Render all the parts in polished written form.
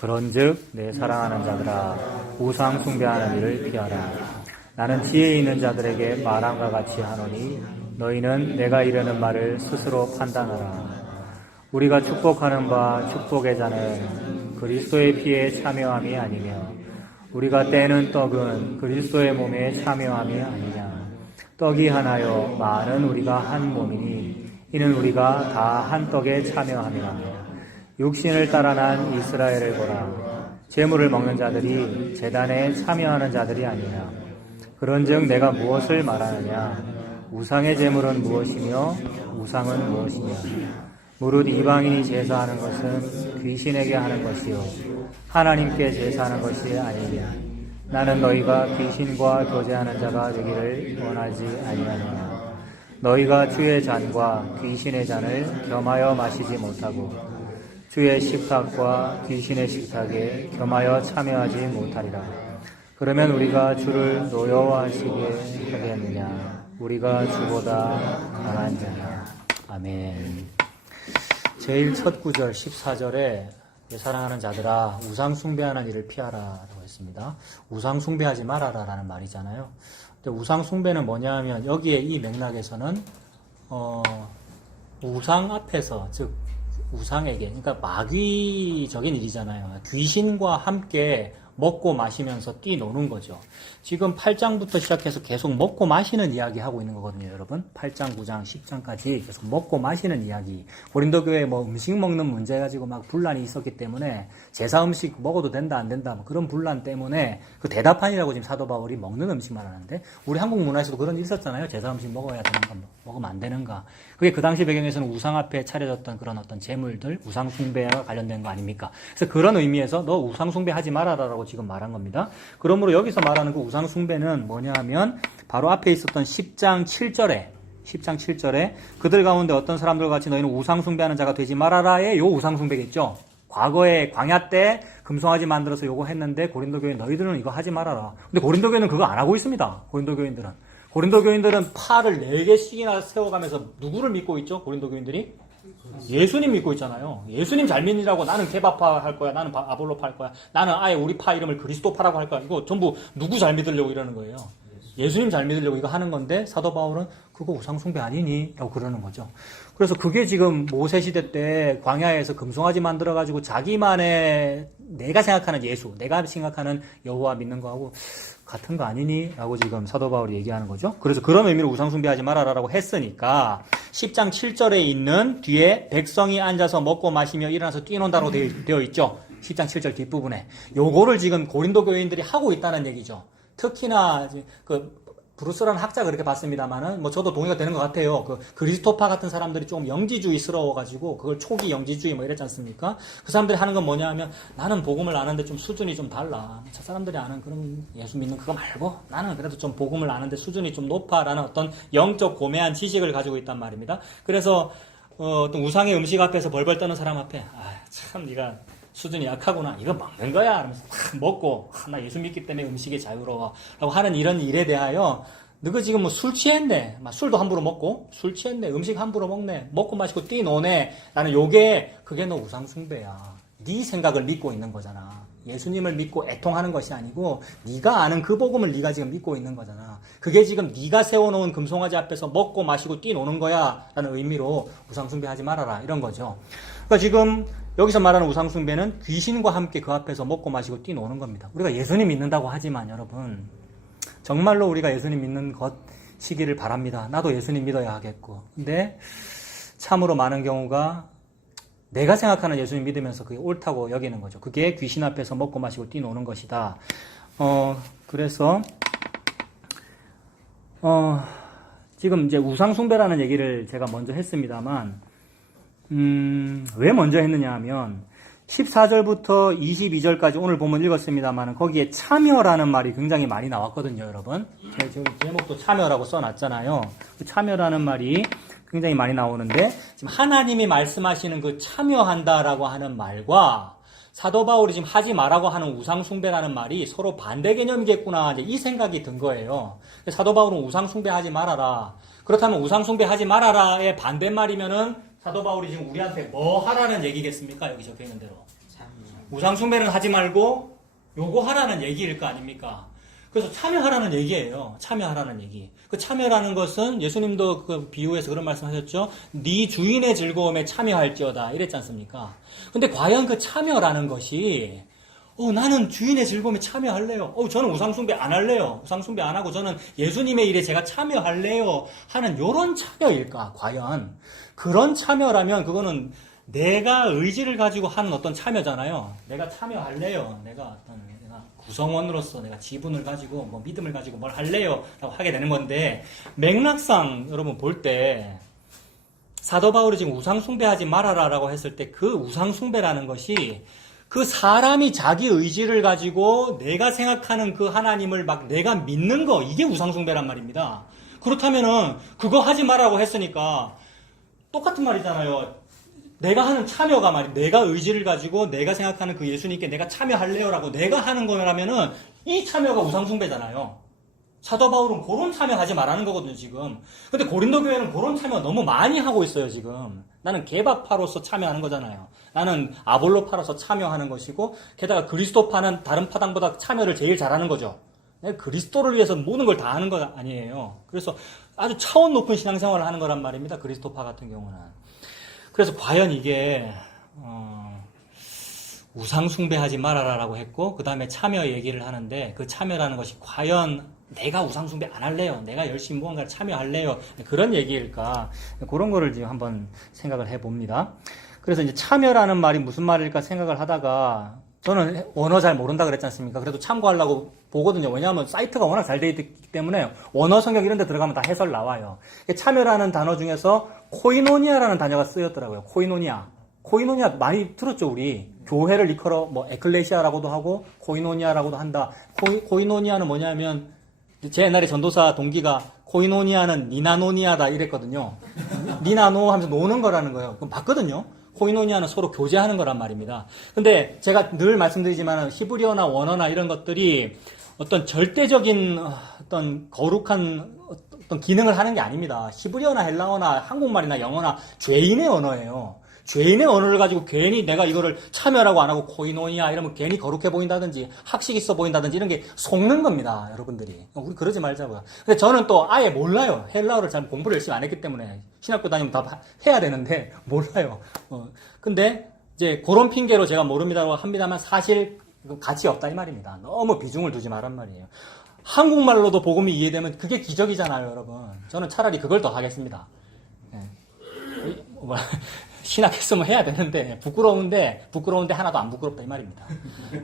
그런즉 내 사랑하는 자들아 우상 숭배하는 일을 피하라. 나는 지혜 있는 자들에게 말함과 같이 하노니 너희는 내가 이르는 말을 스스로 판단하라. 우리가 축복하는 바 축복의 자는 그리스도의 피에 참여함이 아니며 우리가 떼는 떡은 그리스도의 몸에 참여함이 아니냐. 떡이 하나요 많은 우리가 한 몸이니 이는 우리가 다 한 떡에 참여함이라. 육신을 따라 난 이스라엘을 보라. 제물을 먹는 자들이 제단에 참여하는 자들이 아니냐. 그런즉 내가 무엇을 말하느냐. 우상의 제물은 무엇이며 우상은 무엇이냐. 무릇 이방인이 제사하는 것은 귀신에게 하는 것이요 하나님께 제사하는 것이 아니냐. 나는 너희가 귀신과 교제하는 자가 되기를 원하지 아니하느냐. 너희가 주의 잔과 귀신의 잔을 겸하여 마시지 못하고 주의 식탁과 귀신의 식탁에 겸하여 참여하지 못하리라. 그러면 우리가 주를 노여워하시게 하겠느냐. 우리가 주보다 강한 자냐. 아멘. 제일 첫 구절 14절에 내 사랑하는 자들아 우상 숭배하는 일을 피하라 라고 했습니다. 우상 숭배하지 말아라 라는 말이잖아요. 근데 우상 숭배는 뭐냐 하면 여기에 이 맥락에서는 우상 앞에서 즉 우상에게 그러니까 마귀적인 일이잖아요. 귀신과 함께 먹고 마시면서 뛰노는 거죠. 지금 8장부터 시작해서 계속 먹고 마시는 이야기 하고 있는 거거든요, 여러분. 8장, 9장, 10장까지 계속 먹고 마시는 이야기. 고린도 교회에 뭐 음식 먹는 문제 가지고 막 분란이 있었기 때문에 제사 음식 먹어도 된다, 안 된다, 뭐 그런 분란 때문에 그 대답판이라고 지금 사도 바울이 먹는 음식만 하는데 우리 한국 문화에서도 그런 일 있었잖아요. 제사 음식 먹어야 되는가, 먹으면 안 되는가. 그게 그 당시 배경에서는 우상 앞에 차려졌던 그런 어떤 제물들, 우상 숭배와 관련된 거 아닙니까? 그래서 그런 의미에서 너 우상 숭배하지 말아라라고 지금 말한 겁니다. 그러므로 여기서 말하는 그 우상 숭배는 뭐냐 하면 바로 앞에 있었던 10장 7절에 그들 가운데 어떤 사람들 같이 너희는 우상 숭배하는 자가 되지 말아라의 요 우상 숭배겠죠. 과거에 광야 때 금송아지 만들어서 요거 했는데 고린도 교회 너희들은 이거 하지 말아라. 근데 고린도 교회는 그거 안 하고 있습니다. 고린도 교인들은 팔을 4개씩이나 세워가면서 누구를 믿고 있죠? 고린도 교인들이? 예수님 믿고 있잖아요. 예수님 잘 믿으라고 나는 케바파 할 거야. 나는 아볼로파 할 거야. 나는 아예 우리 파 이름을 그리스도파라고 할 거야. 이거 전부 누구 잘 믿으려고 이러는 거예요. 예수님 잘 믿으려고 이거 하는 건데 사도 바울은 그거 우상숭배 아니니? 라고 그러는 거죠. 그래서 그게 지금 모세시대 때 광야에서 금송아지 만들어가지고 자기만의 내가 생각하는 예수, 내가 생각하는 여호와 믿는 거하고 같은 거 아니니? 라고 지금 사도 바울이 얘기하는 거죠. 그래서 그런 의미로 우상숭배하지 말아라라고 했으니까 10장 7절에 있는 뒤에 백성이 앉아서 먹고 마시며 일어나서 뛰논다로 되어 있죠. 10장 7절 뒷부분에. 요거를 지금 고린도 교인들이 하고 있다는 얘기죠. 특히나 브루스라는 학자가 그렇게 봤습니다만은 뭐 저도 동의가 되는 것 같아요. 그 그리스도파 같은 사람들이 좀 영지주의스러워가지고 그걸 초기 영지주의 뭐 이랬지 않습니까? 그 사람들이 하는 건 뭐냐 하면 나는 복음을 아는데 좀 수준이 좀 달라. 저 사람들이 아는 그런 예수 믿는 그거 말고 나는 그래도 좀 복음을 아는데 수준이 좀 높아라는 어떤 영적 고매한 지식을 가지고 있단 말입니다. 그래서 어떤 우상의 음식 앞에서 벌벌 떠는 사람 앞에 참 네가 수준이 약하구나. 이거 먹는 거야. 하면서 먹고 나 예수 믿기 때문에 음식이 자유로워. 라고 하는 이런 일에 대하여 너가 지금 뭐 술 취했네. 술도 함부로 먹고 술 취했네. 음식 함부로 먹네. 먹고 마시고 뛰노네. 나는 그게 너 우상숭배야. 네 생각을 믿고 있는 거잖아. 예수님을 믿고 애통하는 것이 아니고 네가 아는 그 복음을 네가 지금 믿고 있는 거잖아. 그게 지금 네가 세워놓은 금송아지 앞에서 먹고 마시고 뛰노는 거야. 라는 의미로 우상숭배하지 말아라. 이런 거죠. 그러니까 지금 여기서 말하는 우상숭배는 귀신과 함께 그 앞에서 먹고 마시고 뛰노는 겁니다. 우리가 예수님 믿는다고 하지만 여러분 정말로 우리가 예수님 믿는 것이기를 바랍니다. 나도 예수님 믿어야 하겠고. 근데 참으로 많은 경우가 내가 생각하는 예수님 믿으면서 그게 옳다고 여기는 거죠. 그게 귀신 앞에서 먹고 마시고 뛰노는 것이다. 그래서 지금 이제 우상숭배라는 얘기를 제가 먼저 했습니다만 왜 먼저 했느냐 하면 14절부터 22절까지 오늘 본문 읽었습니다만 거기에 참여라는 말이 굉장히 많이 나왔거든요, 여러분. 제목도 참여라고 써놨잖아요. 그 참여라는 말이 굉장히 많이 나오는데 지금 하나님이 말씀하시는 그 참여한다라고 하는 말과 사도 바울이 지금 하지 말라고 하는 우상숭배라는 말이 서로 반대 개념이겠구나 이제 이 생각이 든 거예요. 사도 바울은 우상숭배하지 말아라. 그렇다면 우상숭배하지 말아라의 반대말이면은 사도 바울이 지금 우리한테 뭐 하라는 얘기겠습니까? 여기 적혀 있는 대로. 우상숭배는 하지 말고 요거 하라는 얘기일 거 아닙니까? 그래서 참여하라는 얘기예요. 참여하라는 얘기. 그 참여라는 것은 예수님도 그 비유에서 그런 말씀 하셨죠. 네 주인의 즐거움에 참여할지어다 이랬지 않습니까? 근데 과연 그 참여라는 것이 나는 주인의 즐거움에 참여할래요. 저는 우상숭배 안 할래요. 우상숭배 안 하고 저는 예수님의 일에 제가 참여할래요. 하는 요런 참여일까? 과연 그런 참여라면 그거는 내가 의지를 가지고 하는 어떤 참여잖아요. 내가 참여할래요. 내가 구성원으로서 내가 지분을 가지고 뭐 믿음을 가지고 뭘 할래요 라고 하게 되는 건데, 맥락상 여러분 볼 때 사도 바울이 지금 우상숭배하지 말아라 라고 했을 때 그 우상숭배라는 것이 그 사람이 자기 의지를 가지고 내가 생각하는 그 하나님을 막 내가 믿는 거, 이게 우상숭배란 말입니다. 그렇다면은 그거 하지 말라고 했으니까 똑같은 말이잖아요. 내가 하는 참여가 내가 의지를 가지고 내가 생각하는 그 예수님께 내가 참여할래요라고 내가 하는 거라면은 이 참여가 우상숭배잖아요. 사도 바울은 그런 참여하지 말라는 거거든요, 지금. 근데 고린도 교회는 그런 참여 너무 많이 하고 있어요, 지금. 나는 개바파로서 참여하는 거잖아요. 나는 아볼로파로서 참여하는 것이고, 게다가 그리스도파는 다른 파당보다 참여를 제일 잘하는 거죠. 그리스도를 위해서 모든 걸 다 하는 거 아니에요. 그래서 아주 차원 높은 신앙생활을 하는 거란 말입니다, 그리스도파 같은 경우는. 그래서 과연 이게 우상숭배하지 말아라라고 했고, 그 다음에 참여 얘기를 하는데, 그 참여라는 것이 과연 내가 우상숭배 안 할래요, 내가 열심히 무언가를 참여할래요, 그런 얘기일까, 그런 거를 지금 한번 생각을 해봅니다. 그래서 이제 참여라는 말이 무슨 말일까 생각을 하다가, 저는 원어 잘 모른다 그랬지 않습니까? 그래도 참고하려고 보거든요. 왜냐하면 사이트가 워낙 잘 되어 있기 때문에 원어 성경 이런 데 들어가면 다 해설 나와요. 참여라는 단어 중에서 코이노니아라는 단어가 쓰였더라고요. 코이노니아. 코이노니아 많이 들었죠, 우리. 교회를 일컬어 뭐 에클레시아라고도 하고 코이노니아라고도 한다. 코이노니아는 뭐냐면, 제 옛날에 전도사 동기가 코이노니아는 니나노니아다 이랬거든요. 니나노 하면서 노는 거라는 거예요. 그럼 봤거든요. 코이노니아는 서로 교제하는 거란 말입니다. 근데 제가 늘 말씀드리지만 히브리어나 원어나 이런 것들이 어떤 절대적인 어떤 거룩한 어떤 기능을 하는 게 아닙니다. 히브리어나 헬라어나 한국말이나 영어나 죄인의 언어예요. 죄인의 언어를 가지고 괜히 내가 이거를 참여라고 안 하고 코이노니아 이러면 괜히 거룩해 보인다든지 학식 있어 보인다든지 이런 게 속는 겁니다, 여러분들이. 우리 그러지 말자고요. 근데 저는 또 아예 몰라요. 헬라어를 잘 공부를 열심히 안 했기 때문에. 신학교 다니면 다 해야 되는데 몰라요. 근데 이제 그런 핑계로 제가 모릅니다라고 합니다만 사실 가치 없다 이 말입니다. 너무 비중을 두지 말란 말이에요. 한국말로도 복음이 이해되면 그게 기적이잖아요, 여러분. 저는 차라리 그걸 더 하겠습니다. 신학했으면 해야 되는데 부끄러운데 하나도 안 부끄럽다 이 말입니다.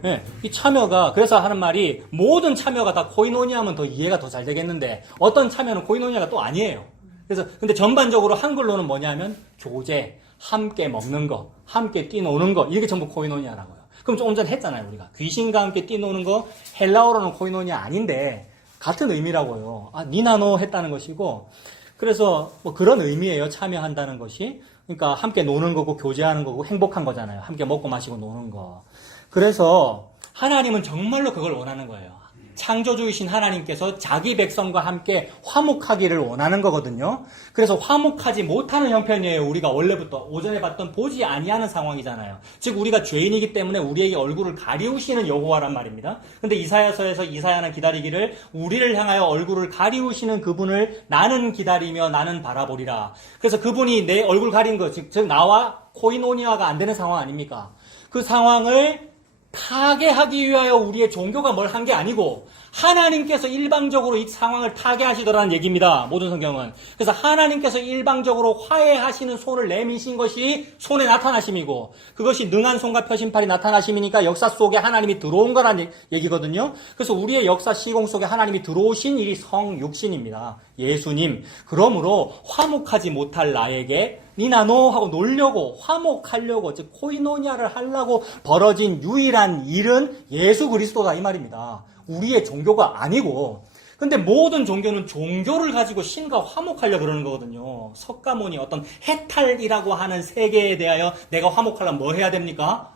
네, 이 참여가, 그래서 하는 말이 모든 참여가 다 코이노니아면 더 이해가 더 잘 되겠는데 어떤 참여는 코이노니아가 또 아니에요. 그래서 근데 전반적으로 한글로는 뭐냐면 교제, 함께 먹는 거, 함께 뛰노는 거, 이게 전부 코이노니아라고요. 그럼 조금 전에 했잖아요, 우리가. 귀신과 함께 뛰노는 거, 헬라어로는 코이노니아 아닌데 같은 의미라고요. 니나노 했다는 것이고, 그래서 뭐 그런 의미예요, 참여한다는 것이. 그러니까 함께 노는 거고 교제하는 거고 행복한 거잖아요. 함께 먹고 마시고 노는 거. 그래서 하나님은 정말로 그걸 원하는 거예요. 창조주이신 하나님께서 자기 백성과 함께 화목하기를 원하는 거거든요. 그래서 화목하지 못하는 형편이에요. 우리가 원래부터 오전에 봤던 보지 아니하는 상황이잖아요. 즉 우리가 죄인이기 때문에 우리에게 얼굴을 가리우시는 여호와란 말입니다. 근데 이사야서에서 이사야는 기다리기를 우리를 향하여 얼굴을 가리우시는 그분을 나는 기다리며 나는 바라보리라. 그래서 그분이 내 얼굴 가린 거, 즉 나와 코이노니아가 안 되는 상황 아닙니까? 그 상황을 타개하기 위하여 우리의 종교가 뭘 한 게 아니고 하나님께서 일방적으로 이 상황을 타개하시더라는 얘기입니다. 모든 성경은. 그래서 하나님께서 일방적으로 화해하시는 손을 내미신 것이 손의 나타나심이고 그것이 능한 손과 펴신팔이 나타나심이니까 역사 속에 하나님이 들어온 거라는 얘기거든요. 그래서 우리의 역사 시공 속에 하나님이 들어오신 일이 성육신입니다. 예수님. 그러므로 화목하지 못할 나에게 니나노 하고 놀려고 화목하려고 즉 코이노니아를 하려고 벌어진 유일한 일은 예수 그리스도다 이 말입니다. 우리의 종교가 아니고. 근데 모든 종교는 종교를 가지고 신과 화목하려고 그러는 거거든요. 석가모니 어떤 해탈이라고 하는 세계에 대하여 내가 화목하려면 뭐 해야 됩니까?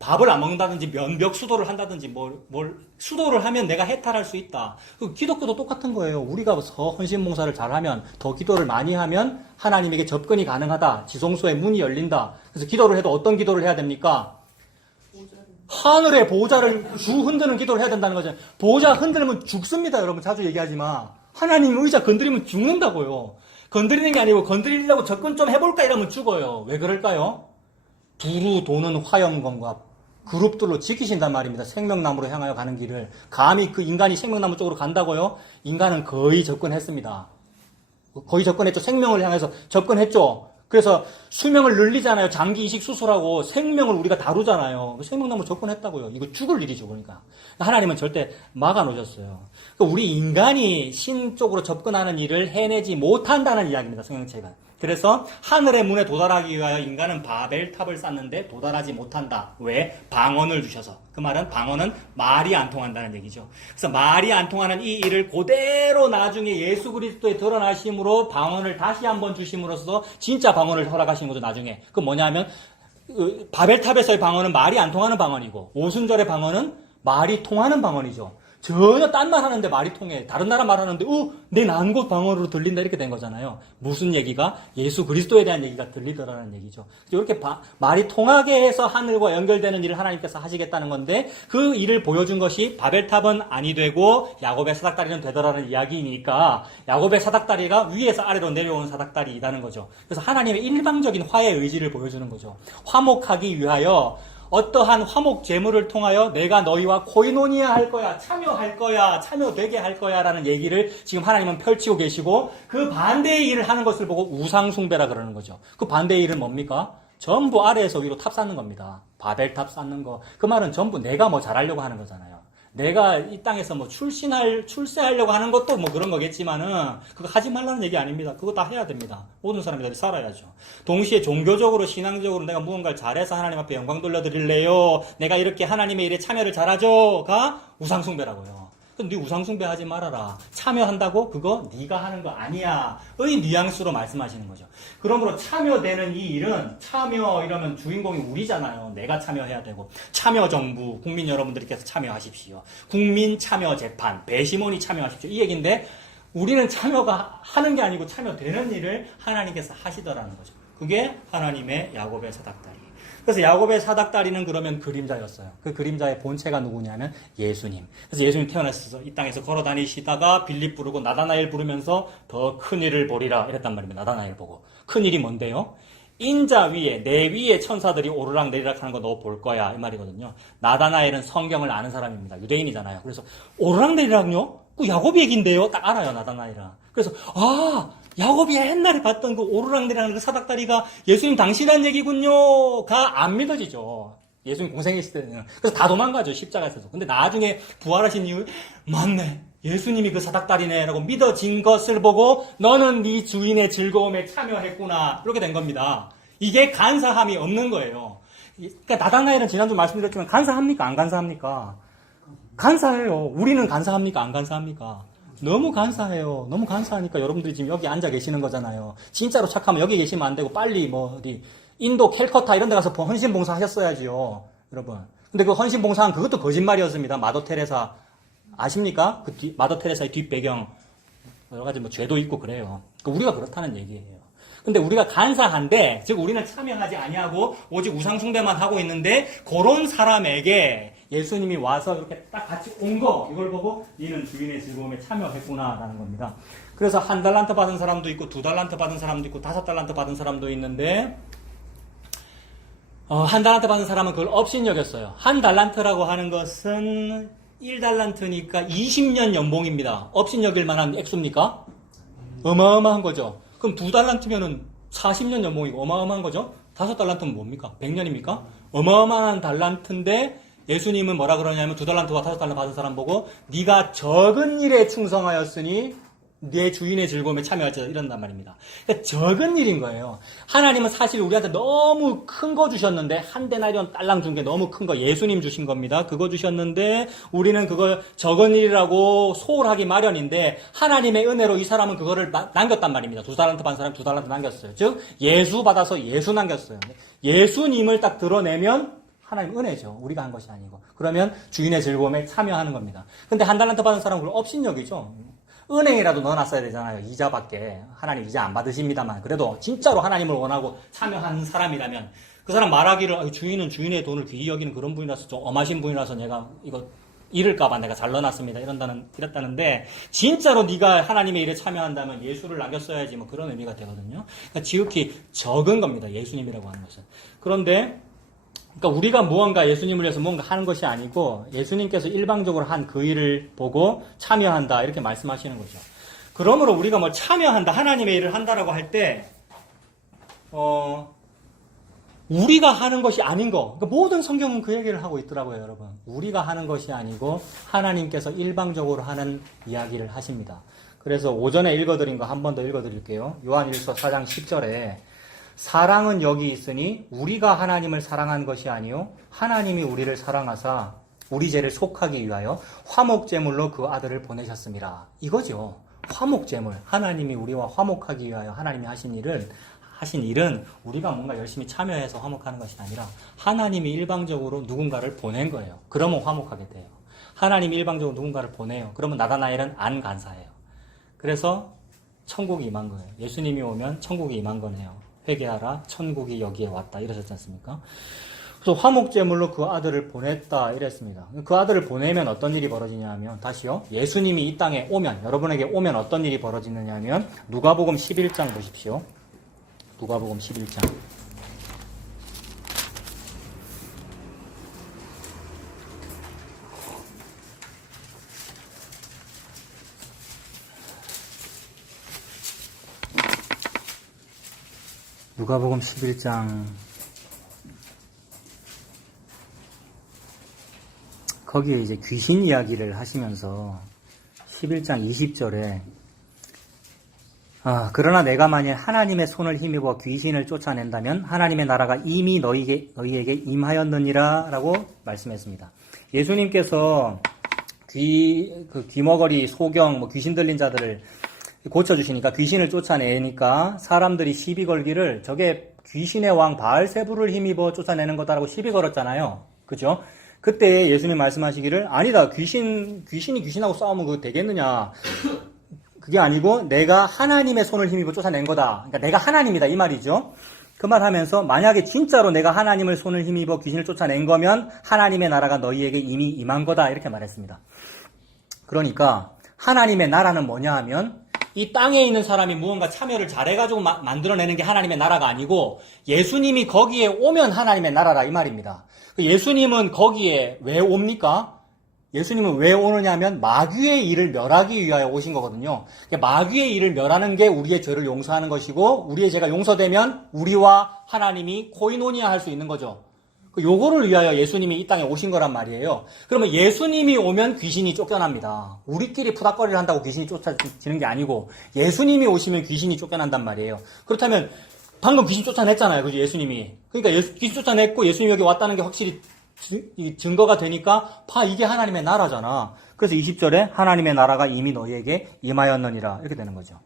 밥을 안 먹는다든지 면벽 수도를 한다든지 수도를 하면 내가 해탈할 수 있다. 기독교도 똑같은 거예요. 우리가 헌신봉사를 잘하면 더 기도를 많이 하면 하나님에게 접근이 가능하다. 지성소의 문이 열린다. 그래서 기도를 해도 어떤 기도를 해야 됩니까? 하늘의 보호자를 주 흔드는 기도를 해야 된다는 거죠. 보호자 흔들면 죽습니다, 여러분. 자주 얘기하지만. 하나님 의자 건드리면 죽는다고요. 건드리는 게 아니고 건드리려고 접근 좀 해볼까 이러면 죽어요. 왜 그럴까요? 두루 도는 화염검과 그룹들로 지키신단 말입니다. 생명나무로 향하여 가는 길을. 감히 그 인간이 생명나무 쪽으로 간다고요? 인간은 거의 접근했습니다. 거의 접근했죠. 생명을 향해서 접근했죠. 그래서 수명을 늘리잖아요. 장기 이식 수술하고 생명을 우리가 다루잖아요. 생명나무 접근했다고요. 이거 죽을 일이죠. 그러니까 하나님은 절대 막아놓으셨어요. 그러니까 우리 인간이 신 쪽으로 접근하는 일을 해내지 못한다는 이야기입니다. 성경책은. 그래서 하늘의 문에 도달하기 위하여 인간은 바벨탑을 쌓는데 도달하지 못한다. 왜? 방언을 주셔서. 그 말은 방언은 말이 안 통한다는 얘기죠. 그래서 말이 안 통하는 이 일을 그대로 나중에 예수 그리스도의 드러나심으로 방언을 다시 한번 주심으로써 진짜 방언을 허락하시는 거죠. 나중에. 그 뭐냐면 바벨탑에서의 방언은 말이 안 통하는 방언이고 오순절의 방언은 말이 통하는 방언이죠. 전혀 딴 말 하는데 말이 통해. 다른 나라 말 하는데 내 난 곳 방언으로 들린다 이렇게 된 거잖아요. 무슨 얘기가? 예수 그리스도에 대한 얘기가 들리더라는 얘기죠. 이렇게 말이 통하게 해서 하늘과 연결되는 일을 하나님께서 하시겠다는 건데 그 일을 보여준 것이 바벨탑은 아니 되고 야곱의 사닥다리는 되더라는 이야기니까 야곱의 사닥다리가 위에서 아래로 내려오는 사닥다리이다는 거죠. 그래서 하나님의 일방적인 화해 의지를 보여주는 거죠. 화목하기 위하여 어떠한 화목 제물을 통하여 내가 너희와 코이노니아 할 거야, 참여할 거야, 참여되게 할 거야 라는 얘기를 지금 하나님은 펼치고 계시고 그 반대의 일을 하는 것을 보고 우상숭배라 그러는 거죠. 그 반대의 일은 뭡니까? 전부 아래에서 위로 탑 쌓는 겁니다. 바벨탑 쌓는 거. 그 말은 전부 내가 뭐 잘하려고 하는 거잖아요. 내가 이 땅에서 뭐 출세하려고 하는 것도 뭐 그런 거겠지만은 그거 하지 말라는 얘기 아닙니다. 그거 다 해야 됩니다. 모든 사람들이 살아야죠. 동시에 종교적으로 신앙적으로 내가 무언가를 잘해서 하나님 앞에 영광 돌려드릴래요. 내가 이렇게 하나님의 일에 참여를 잘하죠가 우상숭배라고요. 네 우상숭배 하지 말아라. 참여한다고? 그거 네가 하는 거 아니야. 의 뉘앙스로 말씀하시는 거죠. 그러므로 참여되는 이 일은 참여 이러면 주인공이 우리잖아요. 내가 참여해야 되고 참여정부 국민 여러분들께서 참여하십시오. 국민 참여 재판 배심원이 참여하십시오. 이 얘기인데 우리는 참여가 하는 게 아니고 참여되는 일을 하나님께서 하시더라는 거죠. 그게 하나님의 야곱의 사닥다리. 그래서 야곱의 사닥다리는 그러면 그림자였어요. 그 그림자의 본체가 누구냐면 예수님. 그래서 예수님 태어나셔서 이 땅에서 걸어 다니시다가 빌립 부르고 나다나엘 부르면서 더 큰 일을 보리라 이랬단 말입니다. 나다나엘 보고. 큰 일이 뭔데요? 인자 위에 내 위에 천사들이 오르락 내리락 하는 거 너 볼 거야 이 말이거든요. 나다나엘은 성경을 아는 사람입니다. 유대인이잖아요. 그래서 오르락 내리락요? 그 야곱 얘기인데요. 딱 알아요. 나다나엘은. 그래서 야곱이 옛날에 봤던 그 오르락내리락 그 사닥다리가 예수님 당신한 얘기군요가 안 믿어지죠. 예수님 공생애시 때는. 그래서 다 도망가죠. 십자가에서도. 근데 나중에 부활하신 이후 맞네. 예수님이 그 사닥다리네 라고 믿어진 것을 보고 너는 네 주인의 즐거움에 참여했구나. 이렇게 된 겁니다. 이게 간사함이 없는 거예요. 그러니까 나다나엘은 지난주 말씀드렸지만 간사합니까? 안 간사합니까? 간사해요. 우리는 간사합니까? 안 간사합니까? 너무 간사해요. 너무 간사하니까 여러분들이 지금 여기 앉아 계시는 거잖아요. 진짜로 착하면 여기 계시면 안 되고 빨리 어디 인도 캘커타 이런 데 가서 헌신봉사 하셨어야지요. 여러분. 근데 그 헌신봉사는 그것도 거짓말이었습니다. 마더 테레사 아십니까? 마더 테레사의 뒷배경 여러 가지 죄도 있고 그래요. 우리가 그렇다는 얘기예요. 근데 우리가 간사한데 즉 우리는 참여하지 아니하고 오직 우상숭배만 하고 있는데 그런 사람에게 예수님이 와서 이렇게 딱 같이 온 거 이걸 보고 너는 주인의 즐거움에 참여했구나라는 겁니다. 그래서 1달란트 받은 사람도 있고 2달란트 받은 사람도 있고 5달란트 받은 사람도 있는데 1달란트 받은 사람은 그걸 업신여겼어요. 1달란트라고 하는 것은 1달란트니까 20년 연봉입니다. 업신여길 만한 액수입니까? 어마어마한 거죠. 그럼 2달란트면은 40년 연봉이고 어마어마한 거죠. 5달란트는 뭡니까? 100년입니까? 어마어마한 달란트인데 예수님은 뭐라 그러냐면 2달란트와 5달란트 받은 사람 보고 네가 적은 일에 충성하였으니 내 주인의 즐거움에 참여하자 이런단 말입니다. 그러니까 적은 일인 거예요. 하나님은 사실 우리한테 너무 큰 거 주셨는데 한 데나리온 딸랑 준 게 너무 큰 거 예수님 주신 겁니다. 그거 주셨는데 우리는 그걸 적은 일이라고 소홀하기 마련인데 하나님의 은혜로 이 사람은 그거를 남겼단 말입니다. 2달란트 받은 사람 2달란트 남겼어요. 즉 예수 받아서 예수 남겼어요. 예수님을 딱 드러내면 하나님 은혜죠. 우리가 한 것이 아니고. 그러면 주인의 즐거움에 참여하는 겁니다. 근데 1달란트 받은 사람은 그걸 업신여기죠. 은행이라도 넣어놨어야 되잖아요. 이자밖에. 하나님 이자 안 받으십니다만. 그래도 진짜로 하나님을 원하고 참여한 사람이라면 그 사람 말하기를 주인은 주인의 돈을 귀히 여기는 그런 분이라서 좀 엄하신 분이라서 내가 이거 잃을까봐 내가 잘 넣어놨습니다. 이랬다는데 진짜로 네가 하나님의 일에 참여한다면 예수를 남겼어야지 뭐 그런 의미가 되거든요. 그러니까 지극히 적은 겁니다. 예수님이라고 하는 것은. 그런데 그러니까 우리가 무언가 예수님을 위해서 뭔가 하는 것이 아니고 예수님께서 일방적으로 한 그 일을 보고 참여한다 이렇게 말씀하시는 거죠. 그러므로 우리가 뭐 참여한다 하나님의 일을 한다라고 할 때 우리가 하는 것이 아닌 거. 그러니까 모든 성경은 그 얘기를 하고 있더라고요, 여러분. 우리가 하는 것이 아니고 하나님께서 일방적으로 하는 이야기를 하십니다. 그래서 오전에 읽어드린 거 한 번 더 읽어드릴게요. 요한일서 4장 10절에 사랑은 여기 있으니 우리가 하나님을 사랑한 것이 아니요 하나님이 우리를 사랑하사 우리 죄를 속하기 위하여 화목제물로 그 아들을 보내셨습니다. 이거죠. 화목제물. 하나님이 우리와 화목하기 위하여 하나님이 하신 일은 우리가 뭔가 열심히 참여해서 화목하는 것이 아니라 하나님이 일방적으로 누군가를 보낸 거예요. 그러면 화목하게 돼요. 하나님이 일방적으로 누군가를 보내요. 그러면 나다나엘은 안 간사해요. 그래서 천국이 임한 거예요. 예수님이 오면 천국이 임한 거네요. 회개하라 천국이 여기에 왔다 이러셨지 않습니까? 그래서 화목제물로 그 아들을 보냈다 이랬습니다. 그 아들을 보내면 어떤 일이 벌어지냐 하면 다시요. 예수님이 이 땅에 오면 여러분에게 오면 어떤 일이 벌어지느냐 하면 누가복음 11장 보십시오. 누가복음 11장. 누가복음 11장. 거기에 이제 귀신 이야기를 하시면서 11장 20절에 그러나 내가 만일 하나님의 손을 힘입어 귀신을 쫓아낸다면 하나님의 나라가 이미 너희에게 임하였느니라 라고 말씀했습니다. 예수님께서 귀머거리, 소경, 귀신 들린 자들을 고쳐주시니까 귀신을 쫓아내니까 사람들이 시비 걸기를 저게 귀신의 왕 바알세불을 힘입어 쫓아내는 거다라고 시비 걸었잖아요. 그죠? 그때 예수님 말씀하시기를 아니다. 귀신이 귀신하고 싸우면 그거 되겠느냐. 그게 아니고 내가 하나님의 손을 힘입어 쫓아낸 거다. 그러니까 내가 하나님이다 이 말이죠. 그 말 하면서 만약에 진짜로 내가 하나님의 손을 힘입어 귀신을 쫓아낸 거면 하나님의 나라가 너희에게 이미 임한 거다 이렇게 말했습니다. 그러니까 하나님의 나라는 뭐냐 하면 이 땅에 있는 사람이 무언가 참여를 잘해가지고 만들어내는 게 하나님의 나라가 아니고 예수님이 거기에 오면 하나님의 나라라 이 말입니다. 예수님은 거기에 왜 옵니까? 예수님은 왜 오느냐 하면 마귀의 일을 멸하기 위하여 오신 거거든요. 마귀의 일을 멸하는 게 우리의 죄를 용서하는 것이고 우리의 죄가 용서되면 우리와 하나님이 코이노니아 할 수 있는 거죠. 요거를 위하여 예수님이 이 땅에 오신 거란 말이에요. 그러면 예수님이 오면 귀신이 쫓겨납니다. 우리끼리 푸닥거리를 한다고 귀신이 쫓아지는 게 아니고 예수님이 오시면 귀신이 쫓겨난단 말이에요. 그렇다면 방금 귀신 쫓아냈잖아요. 그죠? 예수님이. 그러니까 귀신 쫓아냈고 예수님이 여기 왔다는 게 확실히 증거가 되니까 이게 하나님의 나라잖아. 그래서 20절에 하나님의 나라가 이미 너희에게 임하였느니라 이렇게 되는 거죠.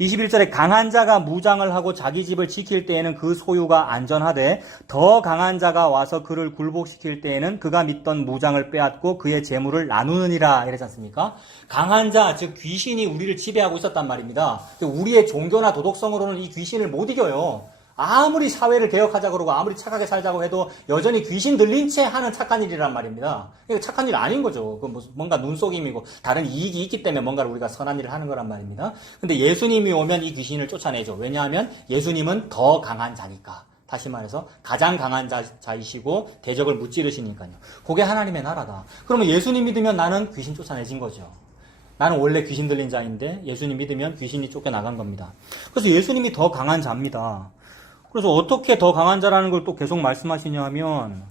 21절에 강한 자가 무장을 하고 자기 집을 지킬 때에는 그 소유가 안전하되 더 강한 자가 와서 그를 굴복시킬 때에는 그가 믿던 무장을 빼앗고 그의 재물을 나누느니라 이러지 않습니까? 강한 자, 즉 귀신이 우리를 지배하고 있었단 말입니다. 우리의 종교나 도덕성으로는 이 귀신을 못 이겨요. 아무리 사회를 개혁하자 그러고 아무리 착하게 살자고 해도 여전히 귀신 들린 채 하는 착한 일이란 말입니다. 이거 착한 일 아닌 거죠. 뭔가 눈속임이고 다른 이익이 있기 때문에 뭔가를 우리가 선한 일을 하는 거란 말입니다. 근데 예수님이 오면 이 귀신을 쫓아내죠. 왜냐하면 예수님은 더 강한 자니까. 다시 말해서 가장 강한 자이시고 대적을 무찌르시니까요. 그게 하나님의 나라다. 그러면 예수님 믿으면 나는 귀신 쫓아내진 거죠. 나는 원래 귀신 들린 자인데 예수님 믿으면 귀신이 쫓겨나간 겁니다. 그래서 예수님이 더 강한 자입니다. 그래서 어떻게 더 강한 자라는 걸 또 계속 말씀하시냐 하면,